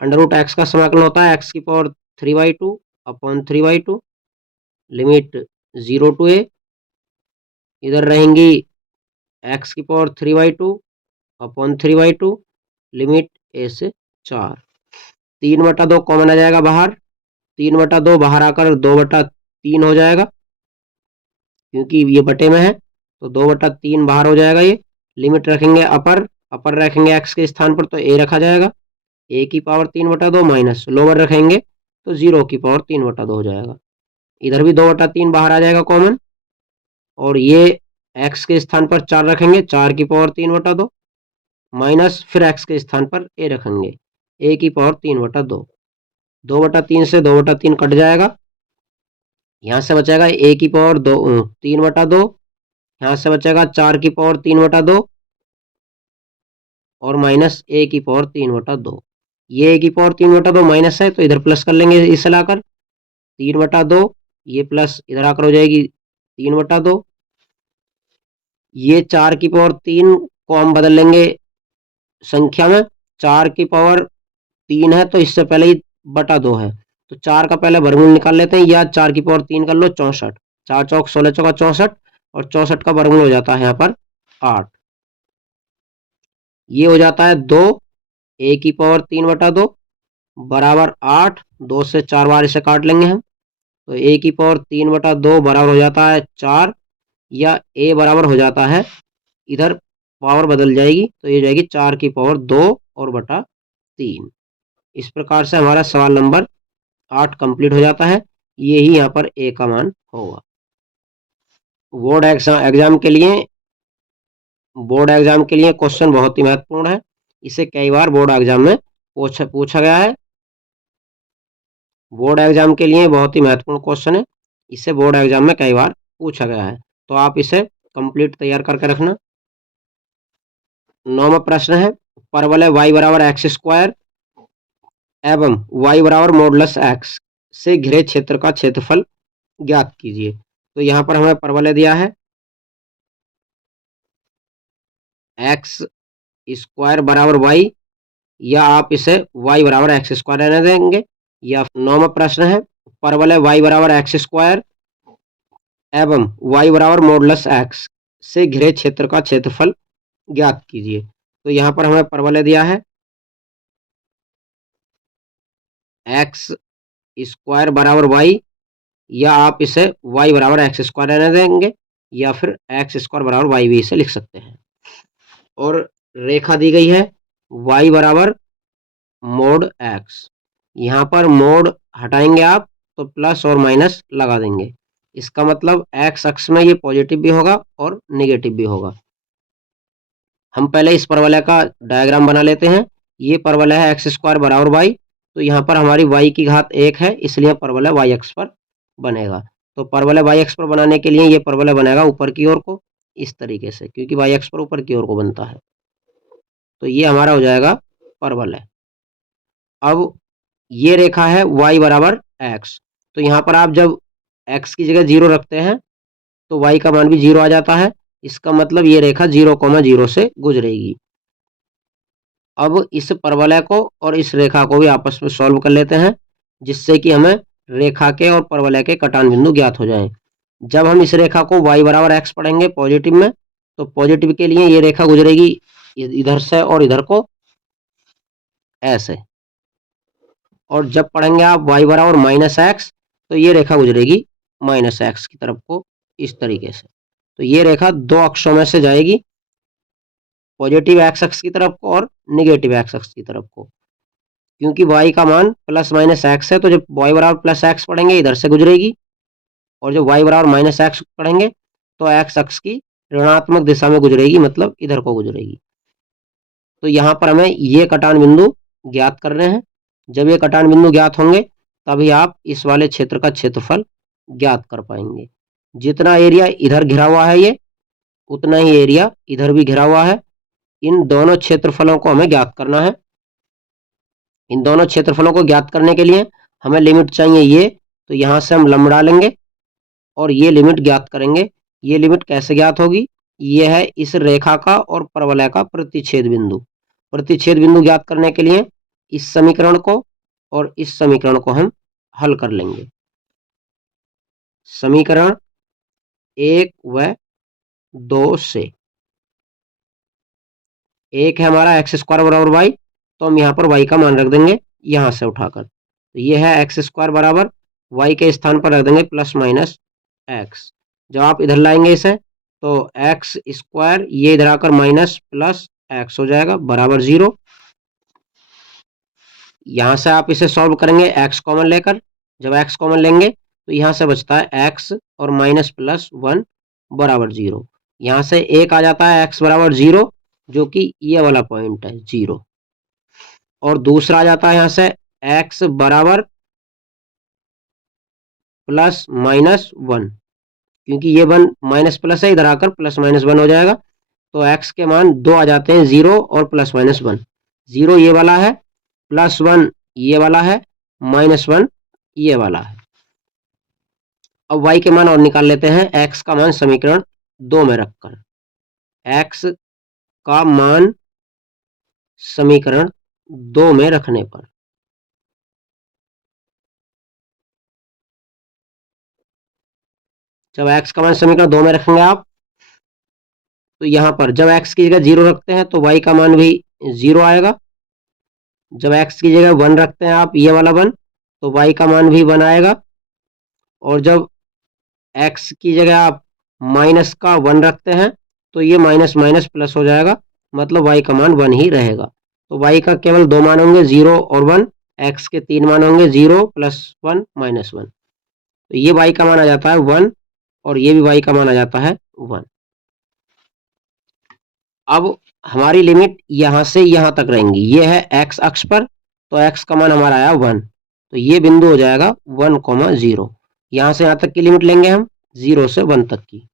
अंडर रूट x का समाकलन होता है x की power 3/2 upon 3/2, limit 0 to a, इधर रहेंगी x की पावर 3/2 अपॉन 3/2, लिमिट a से 4। 3/2 कॉमन आ जाएगा बाहर, 3/2 बाहर आकर 2/3 हो जाएगा, क्योंकि ये बटे में है, तो 2/3 बाहर हो जाएगा। ये लिमिट रखेंगे अपर रखेंगे x के स्थान पर, तो a रखा जाएगा, a की पावर 3/2 माइनस लोअर रखेंगे तो 0 की पावर 3/2 हो जाएगा। इधर भी 2/3 बाहर आ जाएगा कॉमन, और ये x के स्थान पर 4 रखेंगे, 4 की पावर 3/2 माइनस फिर x के स्थान पर a रखेंगे, a की पावर 3/2। 2/3 से 2/3 कट जाएगा, यहाँ से बचेगा a की पावर 3/2, यहाँ से बचेगा 4 की पावर 3/2 और माइनस a की पावर 3/2। ये a की पावर 3/2 माइनस है तो इधर प्लस कर लेंगे, इसे लाकर 3/2, ये प्लस इधर आकर हो जाएगी 3/2। ये 4 की पावर 3 को हम बदल लेंगे संख्या में, 4 की पावर 3 है तो इससे पहले ही बटा 2 है, तो 4 का पहले वर्गमूल निकाल लेते हैं, या 4 की पावर 3 कर लो 64, 4 चौक 16 चौका 64 और 64 का वर्गमूल हो जाता है यहाँ पर 8। ये हो जाता है 2 a की पावर 3/2 बराबर 8। 2 से 4 बार इसे काट लेंगे हम, तो a की पावर 3/2 बराबर हो जाता है 4, या a बराबर हो जाता है, इधर पावर बदल जाएगी तो ये जाएगी 4 की पावर 2 और बटा 3। इस प्रकार से हमारा सवाल नंबर 8 कंप्लीट हो जाता है। यही यहाँ पर a का मान होगा। बोर्ड एग्जाम के लिए क्वेश्चन बहुत ही महत्वपूर्ण है, इसे कई बार बोर्ड एग्जाम में पूछा गया है। बोर्ड एग्जाम के लिए बहुत ही महत्वपूर्ण क्वेश्चन है, इसे बोर्ड एग्जाम में कई बार पूछा गया है, तो आप इसे कंप्लीट तैयार करके रखना। 9वां प्रश्न है, परवलय y बराबर x² एवं y बराबर मॉडुलस x से घिरे क्षेत्र का क्षेत्रफल ज्ञात कीजिए। तो यहाँ पर हमें परवलय दिया है x² बराबर y, या आप इसे y बराबर x² रहने देंगे। या 9वां प्रश्न है, परवलय y बराबर x² एवं y बराबर मॉडुलस x से घिरे क्षेत्र का क्षेत्रफल ज्ञात कीजिए। तो यहाँ पर हमें परवलय दिया है x² बराबर y, या आप इसे y बराबर x² रहने देंगे, या फिर x² बराबर y भी इसे लिख सकते हैं। और रेखा दी गई है y बराबर मोड x, यहाँ पर मोड हटाएंगे आप तो प्लस और माइनस लगा देंगे, इसका मतलब x अक्ष में ये पॉजिटिव भी होगा और नेगेटिव भी होगा। हम पहले इस परवलय का डायग्राम बना लेते हैं। ये परवलय है x² बराबर y, तो यहाँ पर हमारी y की घात 1 है, इसलिए परवलय y अक्ष पर बनेगा। तो परवलय y अक्ष पर बनाने के लिए ये परवलय बनेगा ऊपर की ओर को इस तरीके से, क्योंकि y अक्ष पर ऊपर की ओर को बनता है, तो ये हमारा हो जाएगा परवलय। अब ये रेखा है y बराबर x, तो यहाँ पर आप जब x की जगह 0 रखते हैं तो y का मान भी 0 आ जाता है, इसका मतलब ये रेखा 0,0 से गुजरेगी। अब इस परवलय को और इस रेखा को भी आपस में सॉल्व कर लेते हैं, जिससे कि हमें रेखा के और परवलय के कटान बिंदु ज्ञात हो जाएं। जब हम इस रेखा को y बराबर x पढ़ेंगे पॉजिटिव में, तो पॉजिटिव के लिए ये रेखा गुजरेगी इधर से और इधर को ऐसे, और जब पढ़ेंगे आप y बराबर -x, तो ये रेखा गुजरेगी -x की तरफ को इस तरीके से। तो ये रेखा दो अक्षों में से जाएगी, पॉजिटिव x अक्ष की तरफ को और निगेटिव x अक्ष की तरफ को। क्योंकि y का मान +-x है, तो जब y बराबर +x पढ़ेंगे इधर से गुजरेगी, और जब y बराबर -x पढ़ेंगे तो x अक्ष की ऋणात्मक दिशा में गुजरेगी, मतलब इधर को गुजरेगी। तो यहाँ पर हमें ये कटान बिंदु ज्ञात करने हैं। जब ये कटान बिंदु ज्ञात होंगे तभी आप इस वाले क्षेत्र का क्षेत्रफल ज्ञात कर पाएंगे। जितना एरिया इधर घिरा हुआ है ये, उतना ही एरिया इधर भी घिरा हुआ है। इन दोनों क्षेत्रफलों को हमें ज्ञात करना है। इन दोनों क्षेत्रफलों को ज्ञात करने के लिए हमें लिमिट चाहिए ये, तो यहाँ से हम लंब डालेंगे और ये लिमिट ज्ञात करेंगे। ये लिमिट कैसे ज्ञात होगी? ये है इस रेखा का और परवलय का प्रतिच्छेद बिंदु। प्रतिच्छेद बिंदु ज्ञात करने के लिए इस समीकरण को और इस समीकरण को हम हल कर लेंगे। समीकरण 1 व 2 से, एक है हमारा x² बराबर y, तो हम यहाँ पर y का मान रख देंगे यहाँ से उठाकर। तो ये है x² बराबर y के स्थान पर रख देंगे +-x। जब आप इधर लाएंगे इसे तो x² ये इधर आकर -+x हो जाएगा बराबर 0। यहाँ से आप इसे सॉल्व करेंगे x कॉमन लेकर। जब x कॉमन लेंगे तो यहाँ से बचता है x और -+1 बराबर 0। यहाँ से एक आ जाता है x बराबर 0, जो कि ये वाला पॉइंट है 0, और दूसरा आ जाता है यहाँ से x बराबर प्लस माइनस 1, क्योंकि ये 1 माइनस प्लस है, इधर आकर प्लस माइनस 1 हो जाएगा, तो x के मान 2 आ जाते हैं 0 और प्लस माइनस 1। 0 ये वाला है, प्लस 1 ये वाला है, माइनस 1 ये वाला है। अब y के मान और निकाल लेते हैं, x का मान समीकरण 2 में रखकर। x का मान समीकरण 2 में रखने पर, जब x का मान समीकरण 2 में रखेंगे आप, तो यहाँ पर जब x की जगह 0 रखते हैं तो y का मान भी 0 आएगा। जब x की जगह 1 रखते हैं आप, ये वाला 1, तो y का मान भी 1 आएगा। और जब x की जगह आप माइनस का 1 रखते हैं तो ये माइनस माइनस प्लस हो जाएगा, मतलब y का मान 1 ही रहेगा। तो y का केवल 2 मान होंगे 0 और 1, x के 3 मान होंगे 0 प्लस 1 माइनस 1, तो ये y का मान आ जाता है 1 और ये भी y का मान आ जाता है 1। अब हमारी लिमिट यहाँ से यहाँ तक रहेंगी, ये है x अक्ष पर, तो x का मान हमारा आया 1, तो ये बिंदु हो जाएगा 1,0। यहाँ से यहाँ तक की लिमिट लेंगे हम 0 से 1 तक की।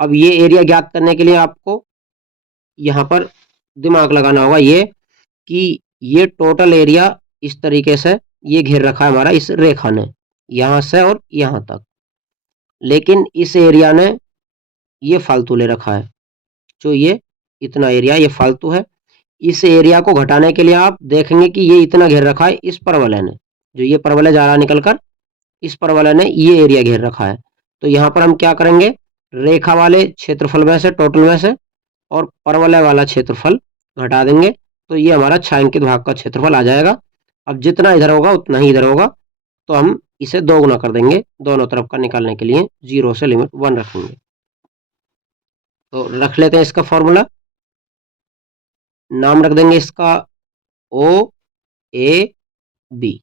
अब ये एरिया ज्ञात करने के लिए आपको यहाँ पर दिमाग लगाना होगा, ये कि ये टोटल एरिया इस तरीके से ये घेर रखा है हमारा इस रेखा ने, यहाँ से और यहाँ तक, लेकिन इस एरिया ने ये फालतू ले रखा है, जो ये इतना एरिया ये फालतू है। इस एरिया को घटाने के लिए आप देखेंगे कि ये इतना घेर रखा है इस परवलय ने, जो ये परवलय जा रहा निकलकर, इस परवलय ने ये एरिया घेर रखा है। तो यहाँ पर हम क्या करेंगे, रेखा वाले क्षेत्रफल में से, टोटल में से, और परवलय वाला क्षेत्रफल घटा देंगे, तो ये हमारा छायांकित भाग का क्षेत्रफल आ जाएगा। अब जितना इधर होगा उतना ही इधर होगा, तो हम इसे 2 गुना कर देंगे दोनों तरफ का निकालने के लिए, 0 से लिमिट 1 रखेंगे। तो रख लेते हैं इसका फॉर्मूला, नाम रख देंगे इसका ओ ए बी,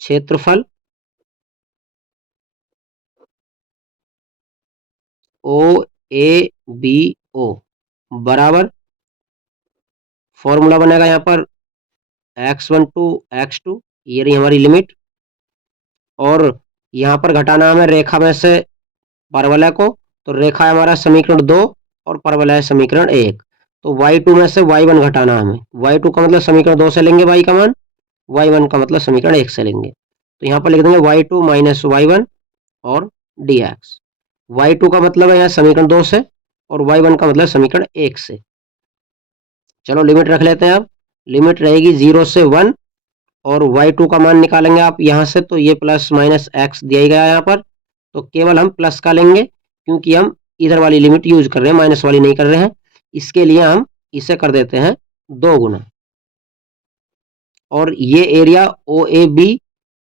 क्षेत्रफल ओ ए बी ओ बराबर, फॉर्मूला बनेगा यहाँ पर x1 टू x2, ये रही हमारी लिमिट, और यहाँ पर घटाना हमें रेखा में से परवलय को, तो रेखा है हमारा समीकरण 2 और परवलय है समीकरण 1, तो y2 में से y1 घटाना हमें, y2 का मतलब समीकरण 2 से लेंगे y का मान, y1 का मतलब समीकरण 1 से लेंगे, तो यहाँ पर लिख देंगे y2 माइनस y1 और dx। y2 का मतलब है यहाँ समीकरण 2 से, और y1 का मतलब समीकरण 1 से। चलो लिमिट रख लेते हैं, अब लिमिट रहेगी 0 से 1, और y2 का मान निकालेंगे आप यहाँ से, तो ये प्लस माइनस x दिया ही गया यहाँ पर, तो केवल हम प्लस का लेंगे, क्योंकि हम इधर वाली लिमिट यूज कर रहे हैं, माइनस वाली नहीं कर रहे हैं, इसके लिए हम इसे कर देते हैं 2 गुना। और ये एरिया ओ ए बी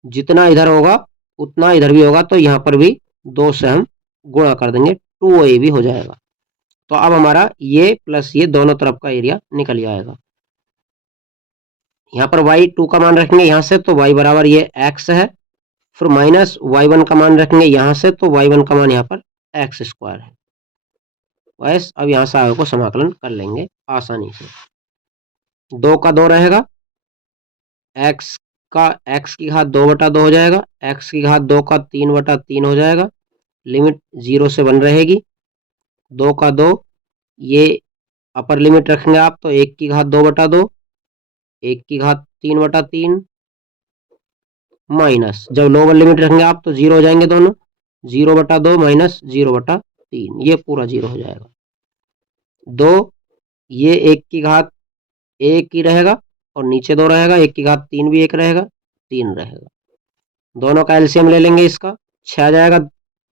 जितना इधर होगा उतना इधर भी होगा, तो यहाँ पर भी 2 से हम गुणा कर देंगे, 2ab हो जाएगा। तो अब हमारा ये प्लस ये दोनों तरफ का एरिया निकल जाएगा। यहाँ पर y2 का मान रखेंगे यहाँ से, तो y बराबर ये x है, फिर माइनस y1 का मान रखेंगे यहाँ से, तो y1 का मान यहाँ पर x स्क्वायर है। बस अब यहाँ से आगे को समाकलन कर लेंगे आसानी से, 2 का 2 रहेगा, x का x की घात 2/2 हो जाएगा, x की घात 2 का 3/3 हो जाएगा, लिमिट 0 से 1 रहेगी, 2 का 2, ये अपर लिमिट रखेंगे आप, तो 1 की घात 2/2, 1 की घात 3/3, माइनस जब लोअर लिमिट रखेंगे आप तो 0 हो जाएंगे दोनों, 0/2 माइनस 0/3, ये पूरा 0 हो जाएगा। 2, ये 1 की घात 1 ही रहेगा, और नीचे 2 रहेगा, 1 की घात 3 भी 1 रहेगा, 3 रहेगा। दोनों का एलसीएम ले लेंगे, इसका 6 आ जाएगा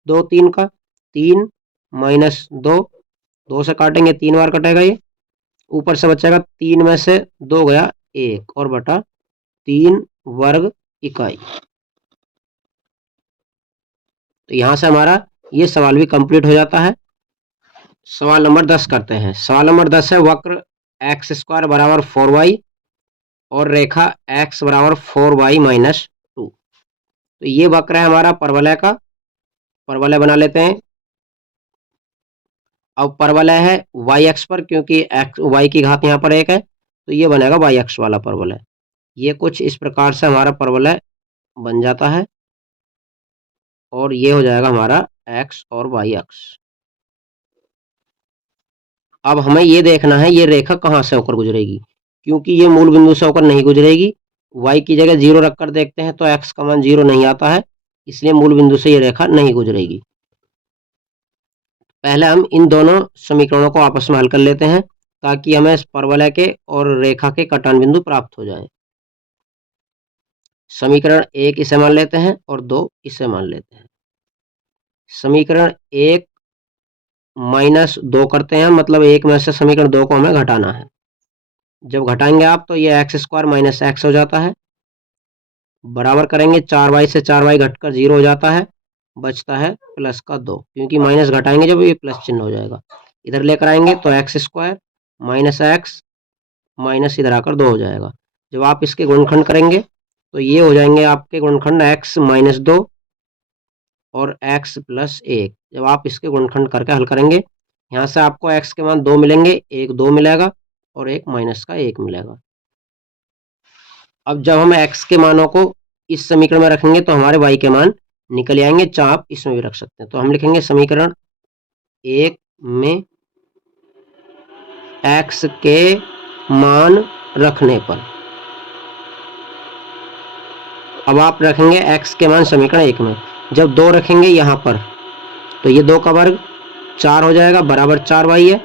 2 3 का, 3 माइनस 2, 2 से काटेंगे 3 बार कटेगा, ये ऊपर से बचेगा 3 में से 2 गया 1 और बटा 3 वर्ग इकाई। तो यहां से हमारा ये सवाल भी कंप्लीट हो जाता है। सवाल नंबर 10 करते हैं। सवाल नंबर 10 है, वक्र एक्स स्क्वायर बराबर 4y और रेखा x बराबर 4y माइनस 2। तो ये वक्र है हमारा परवलय का, परवलय बना लेते हैं। अब परवलय है वाई एक्स पर, क्योंकि एक्स वाई की घात यहाँ पर 1 है, तो ये बनेगा वाई एक्स वाला परवलय। ये कुछ इस प्रकार से हमारा परवलय बन जाता है और ये हो जाएगा हमारा एक्स और वाई अक्ष। अब हमें ये देखना है ये रेखा कहाँ से होकर गुजरेगी, क्योंकि ये मूल बिंदु से होकर नहीं गुजरेगी। y की जगह 0 रखकर देखते हैं तो x का मान 0 नहीं आता है, इसलिए मूल बिंदु से ये रेखा नहीं गुजरेगी। पहले हम इन दोनों समीकरणों को आपस में हल कर लेते हैं ताकि हमें इस परवलय के और रेखा के कटान बिंदु प्राप्त हो जाए। समीकरण 1 इसे मान लेते हैं और 2 इसे मान लेते हैं। समीकरण 1 माइनस 2 करते हैं, मतलब 1 में से समीकरण 2 को हमें घटाना है। जब घटाएंगे आप तो ये एक्स स्क्वायर माइनस एक्स हो जाता है, बराबर करेंगे 4y से 4y घटकर 0 हो जाता है, बचता है प्लस का 2, क्योंकि माइनस घटाएंगे जब ये प्लस चिन्ह हो जाएगा। इधर लेकर आएंगे तो x square minus x minus इधर आकर 2 हो जाएगा। जब आप इसके गुणनखंड करेंगे तो ये हो जाएंगे आपके गुणनखंड एक्स माइनस 2 और एक्स प्लस 1। जब आप इसके गुणनखंड करके हल करेंगे, यहाँ से आपको एक्स के मान 2 मिलेंगे, एक 2 मिलेगा और एक माइनस का 1 मिलेगा। अब जब हम x के मानों को इस समीकरण में रखेंगे तो हमारे y के मान निकल आएंगे, चाहे आप इसमें भी रख सकते हैं। तो हम लिखेंगे समीकरण 1 में x के मान रखने पर, अब आप रखेंगे x के मान समीकरण 1 में, जब 2 रखेंगे यहाँ पर तो ये 2 का वर्ग 4 हो जाएगा, बराबर 4y है।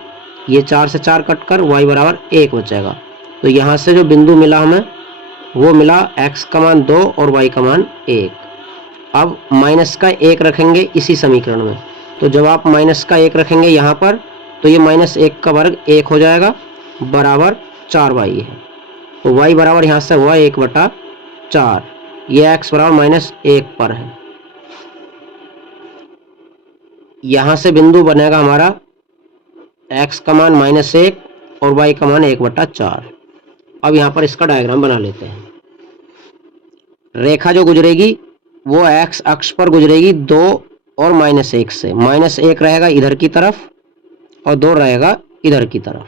ये 4 से 4 कटकर y बराबर 1 बचेगा। तो यहाँ से जो बिंदु मिला हमें वो मिला x का मान 2 और y का मान 1। अब माइनस का 1 रखेंगे इसी समीकरण में, तो जब आप माइनस का 1 रखेंगे यहाँ पर तो ये माइनस 1 का वर्ग 1 हो जाएगा, बराबर 4y है। तो y बराबर यहाँ से हुआ 1/4, ये x बराबर माइनस 1 पर है। यहाँ से बिंदु बनेगा हमारा x का मान -1 और y का मान 1/4। अब यहाँ पर इसका डायग्राम बना लेते हैं। रेखा जो गुजरेगी वो x अक्ष पर गुजरेगी 2 और -1 से। -1 रहेगा इधर की तरफ और 2 रहेगा इधर की तरफ।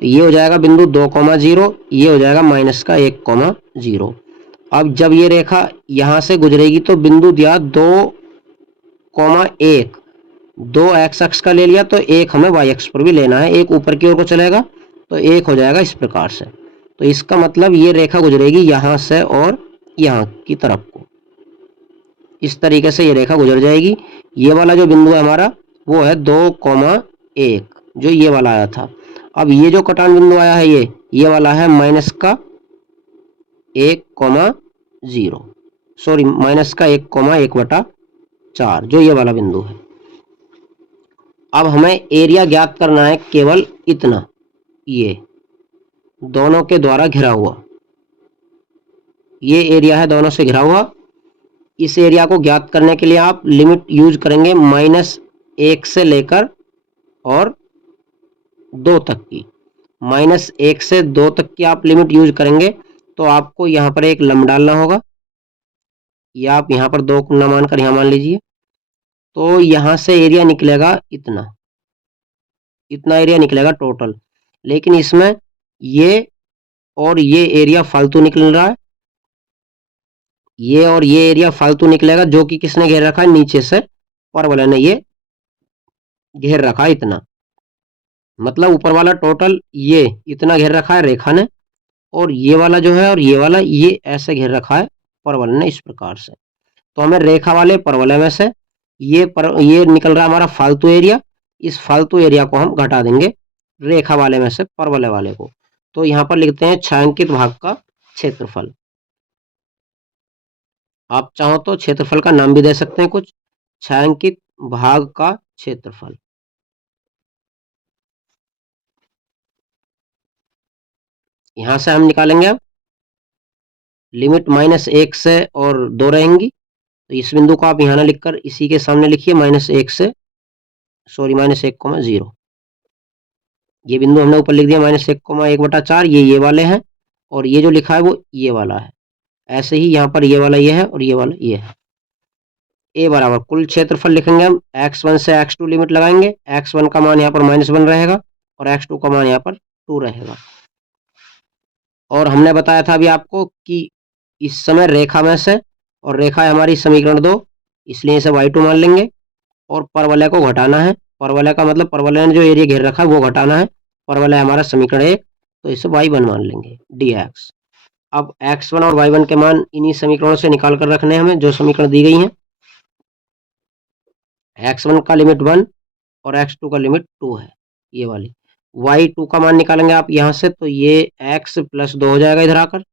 ये हो जाएगा बिंदु 2,0, ये हो जाएगा -1,0। अब जब ये रेखा यहाँ से गुजरेगी तो बिंदु दिया 2,1, 2 x अक्ष का ले लिया तो 1 हमें y अक्ष पर भी लेना है, एक ऊपर की ओर को चलेगा तो 1 हो जाएगा इस प्रकार से। तो इसका मतलब ये रेखा गुजरेगी यहाँ से और यहाँ की तरफ को, इस तरीके से ये रेखा गुजर जाएगी। ये वाला जो बिंदु है हमारा वो है 2,1, जो ये वाला आया था। अब ये जो कटान बिंदु आया है ये वाला है -1,0, सॉरी -1,1/4, जो ये वाला बिंदु है। अब हमें एरिया ज्ञात करना है, केवल इतना, ये दोनों के द्वारा घिरा हुआ, ये एरिया है दोनों से घिरा हुआ। इस एरिया को ज्ञात करने के लिए आप लिमिट यूज करेंगे -1 से लेकर और 2 तक की। -1 से 2 तक की आप लिमिट यूज करेंगे तो आपको यहाँ पर एक लंब डालना होगा, या आप यहाँ पर 2 ना मानकर यहाँ मान लीजिए। तो यहाँ से एरिया निकलेगा इतना एरिया निकलेगा टोटल। लेकिन इसमें ये और ये एरिया फालतू निकल रहा है, ये और ये एरिया फालतू निकलेगा, जो कि किसने घेर रखा है, नीचे से परवलय ने ये घेर रखा है इतना। मतलब ऊपर वाला टोटल ये इतना घेर रखा है रेखा ने, और ये वाला जो है और ये वाला ये ऐसे घेर रखा है परवलय ने, इस प्रकार से। तो हमें रेखा वाले परवलय में से ये निकल रहा है हमारा फालतू एरिया, इस फालतू एरिया को हम घटा देंगे रेखा वाले में से परवलय वाले को। तो यहाँ पर लिखते हैं छायांकित भाग का क्षेत्रफल। आप चाहो तो क्षेत्रफल का नाम भी दे सकते हैं कुछ, छायांकित भाग का क्षेत्रफल। यहां से हम निकालेंगे अब लिमिट -1 से और 2 रहेंगी, तो इस बिंदु को आप यहाँ ना लिखकर इसी के सामने लिखिए -1 से, सॉरी -1,0। ये बिंदु हमने ऊपर लिख दिया -1,1/4, ये वाले हैं, और ये जो लिखा है वो ये वाला है। ऐसे ही यहाँ पर ये वाला ये है और ये वाला ये है। ए बराबर कुल क्षेत्रफल लिखेंगे हम x1 से x2 लिमिट लगाएंगे, x1 का मान यहाँ पर -1 रहेगा और x2 का मान यहाँ पर 2 रहेगा। और हमने बताया था अभी आपको कि इस समय रेखा में से, और रेखा है हमारी समीकरण 2, इसलिए इसे y2 मान लेंगे और परवलय को घटाना है। परवलय का मतलब परवलय ने जो एरिया घेर रखा है वो घटाना है। परवलय हमारा समीकरण 1, तो इसे y1 मान लेंगे dx। अब x1 और y1 के मान इन्हीं समीकरणों से निकाल कर रखने हैं हमें, जो समीकरण दी गई हैं। x1 का लिमिट 1 और x2 का लिमिट 2 है, ये वाली। y2 का मान निकालेंगे आप यहाँ से, तो ये x + 2 हो जाएगा इधर आकर,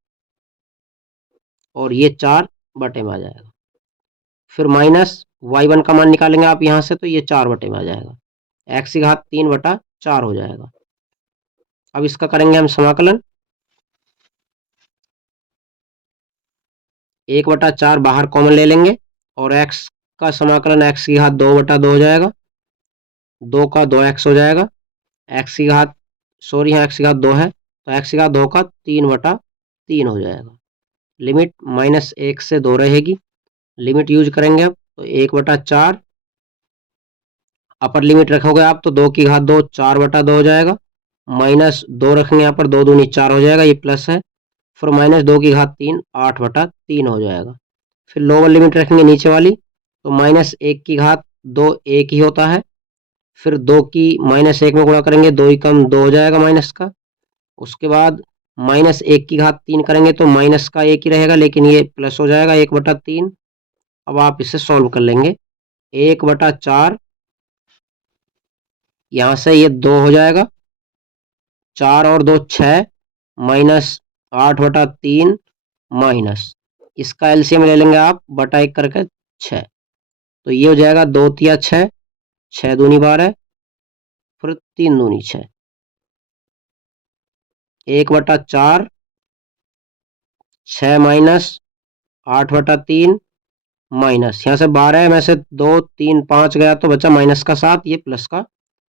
और ये 4 बटे में आ जाएगा। फिर माइनस y1 का मान निकालेंगे आप यहाँ से, तो ये 4 बटे में आ जाएगा, x की घात 3/4 हो जाएगा। अब इसका करेंगे हम समाकलन, 1/4 बाहर कॉमन ले लेंगे और x का समाकलन x की घात 2/2 हो जाएगा, 2 का 2x हो जाएगा, x की घात यहाँ x की घात 2 है, तो x की घात 2 का 3/3 हो जाएगा। लिमिट -1 से 2 रहेगी, लिमिट यूज करेंगे अब, तो 1/4 अपर लिमिट रखोगे आप तो 2 की घात 2 4/2 हो जाएगा, -2 रखेंगे यहाँ पर, 2 दूनी 4 हो जाएगा, ये प्लस है। फिर -2 की घात 3 8/3 हो जाएगा। फिर लोअर लिमिट रखेंगे नीचे वाली, तो -1 की घात 2 1 ही होता है। फिर 2 की -1 में गुणा करेंगे, 2 ही कम 2 हो जाएगा माइनस का। उसके बाद -1 की घात 3 करेंगे तो माइनस का 1 ही रहेगा, लेकिन ये प्लस हो जाएगा 1/3। अब आप इसे सॉल्व कर लेंगे, 1/4 यहाँ से ये 2 हो जाएगा, 4 और 2 6, -8/3 माइनस, इसका एलसीएम ले लेंगे आप बटा 1 करके 6, तो ये हो जाएगा 2 तिया 6, 6 दूनी 12, फिर 3 दूनी 6, 1/4 6 माइनस 8/3 माइनस, यहाँ से 12 में से 2 3 5 गया तो बचा माइनस का 7, ये प्लस का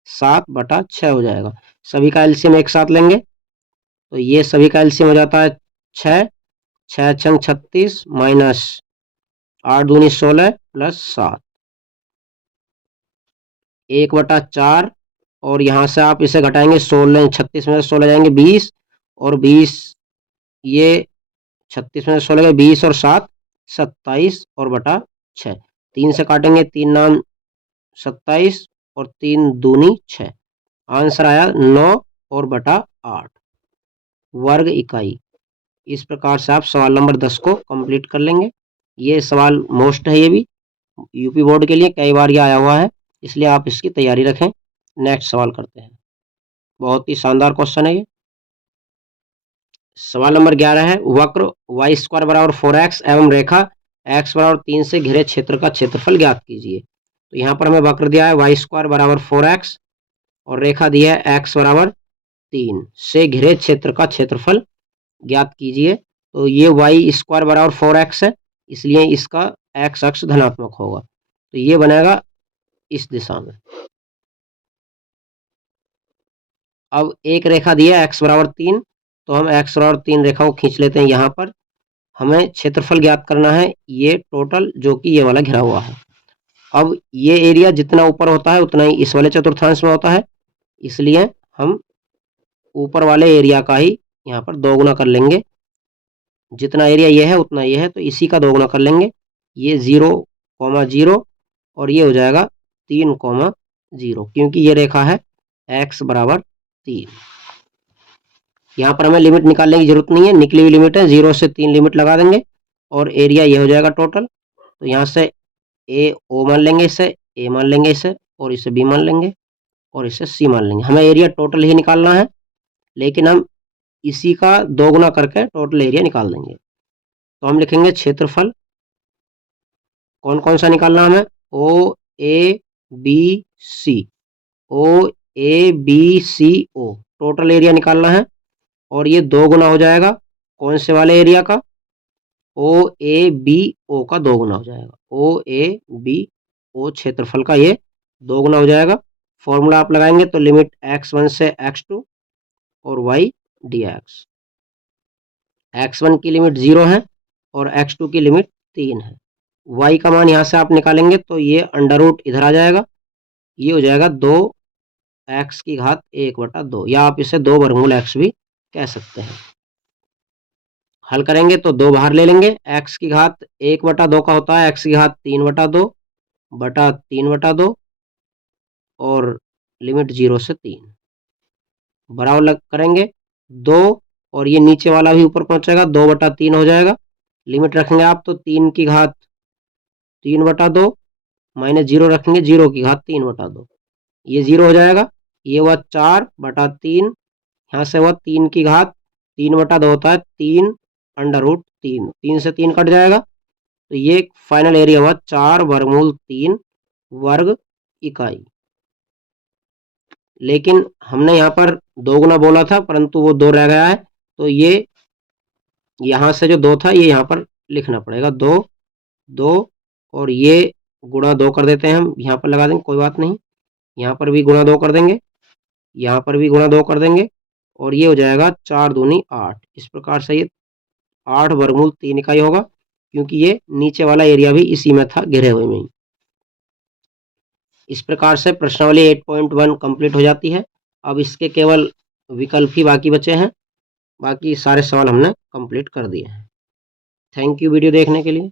7/6 हो जाएगा। सभी का एलसीएम एक साथ लेंगे, तो ये सभी का एलसीएम हो जाता है 6, 6 छंग 36 माइनस 8 दूनी 16 प्लस 7, 1/4, और यहाँ से आप इसे घटाएंगे 16, 36 में से 16 जाएंगे 20, और 20 ये 36 में से 16 गए 20 और 7 27 और बटा 6, 3 से काटेंगे 3 नाम 27 और 3 दूनी 6, आंसर आया 9 और बटा 8 वर्ग इकाई। इस प्रकार से आप सवाल नंबर 10 को कंप्लीट कर लेंगे। ये सवाल मोस्ट है, ये भी यूपी बोर्ड के लिए कई बार ये आया हुआ है, इसलिए आप इसकी तैयारी रखें। नेक्स्ट सवाल करते हैं, बहुत ही शानदार क्वेश्चन है ये। सवाल नंबर 11 है, वक्र y² बराबर 4x एवं रेखा x बराबर 3 से घिरे क्षेत्र का क्षेत्रफल ज्ञात कीजिए। तो यहाँ पर हमें वक्र दिया है y² बराबर 4x और रेखा दी है x बराबर 3 से घिरे क्षेत्र का क्षेत्रफल ज्ञात कीजिए। तो ये y² बराबर 4x है, इसलिए इसका x अक्ष धनात्मक होगा, तो ये बनेगा इस दिशा में। अब एक रेखा दी है x बराबर 3, तो हम x बराबर 3 रेखा को खींच लेते हैं। यहाँ पर हमें क्षेत्रफल ज्ञात करना है, ये टोटल जो कि ये वाला घिरा हुआ है। अब ये एरिया जितना ऊपर होता है उतना ही इस वाले चतुर्थांश में होता है, इसलिए हम ऊपर वाले एरिया का ही यहाँ पर दोगुना कर लेंगे। जितना एरिया ये है उतना ये है, तो इसी का दोगुना कर लेंगे। ये 0,0 और ये हो जाएगा 3,0, क्योंकि ये रेखा है x बराबर 3। यहाँ पर हमें लिमिट निकालने की जरूरत नहीं है, निकली हुई लिमिट है, 0 से 3 लिमिट लगा देंगे और एरिया ये हो जाएगा टोटल। तो यहाँ से ए ओ मान लेंगे, इसे ए मान लेंगे, इसे और इसे बी मान लेंगे और इसे सी मान लेंगे। हमें एरिया टोटल ही निकालना है, लेकिन हम इसी का दोगुना करके टोटल एरिया निकाल देंगे। तो हम लिखेंगे क्षेत्रफल कौन कौन सा निकालना हमें, O A B C, O A B C O, total area निकालना है। और ये दोगुना हो जाएगा कौन से वाले एरिया का, ओ ए बी ओ का दोगुना हो जाएगा, ओ ए बी ओ क्षेत्रफल का ये दोगुना हो जाएगा। फॉर्मूला आप लगाएंगे तो लिमिट x1 से x2 और y dx। x1 की लिमिट 0 है और x2 की लिमिट 3 है, y का मान यहाँ से आप निकालेंगे तो ये अंडर रूट इधर आ जाएगा, ये हो जाएगा 2x की घात 1/2, या आप इसे 2 वर्गमूल x भी कह सकते हैं। हल करेंगे तो 2 बाहर ले लेंगे, x की घात 1/2 का होता है x की घात 3/2 बटा 3/2 और लिमिट 0 से 3 बराबर लग करेंगे 2, और ये नीचे वाला भी ऊपर पहुंचेगा 2/3 हो जाएगा। लिमिट रखेंगे आप तो 3 की घात 3/2 माइनस 0 रखेंगे 0 की घात 3/2, ये 0 हो जाएगा। ये हुआ 4/3, यहाँ से हुआ 3 की घात 3/2 होता है 3 3 से 3 कट जाएगा, तो ये फाइनल एरिया हुआ 4/3 वर्ग इकाई। लेकिन हमने यहाँ पर 2 गुना बोला था परंतु वो 2 रह गया है, तो ये यहाँ से जो 2 था ये यहाँ पर लिखना पड़ेगा 2 2, और ये गुणा 2 कर देते हैं, हम यहाँ पर लगा देंगे, कोई बात नहीं। यहाँ पर भी गुणा 2 कर देंगे, यहाँ पर भी गुणा 2 कर देंगे, और ये हो जाएगा 4 दूनी 8। इस प्रकार से ये 8/3 इकाई होगा, क्योंकि ये नीचे वाला एरिया भी इसी में था, घिरे हुए में ही। इस प्रकार से प्रश्नावली 8.1 कंप्लीट हो जाती है। अब इसके केवल विकल्प ही बाकी बचे हैं, बाकी सारे सवाल हमने कंप्लीट कर दिए हैं। थैंक यू वीडियो देखने के लिए।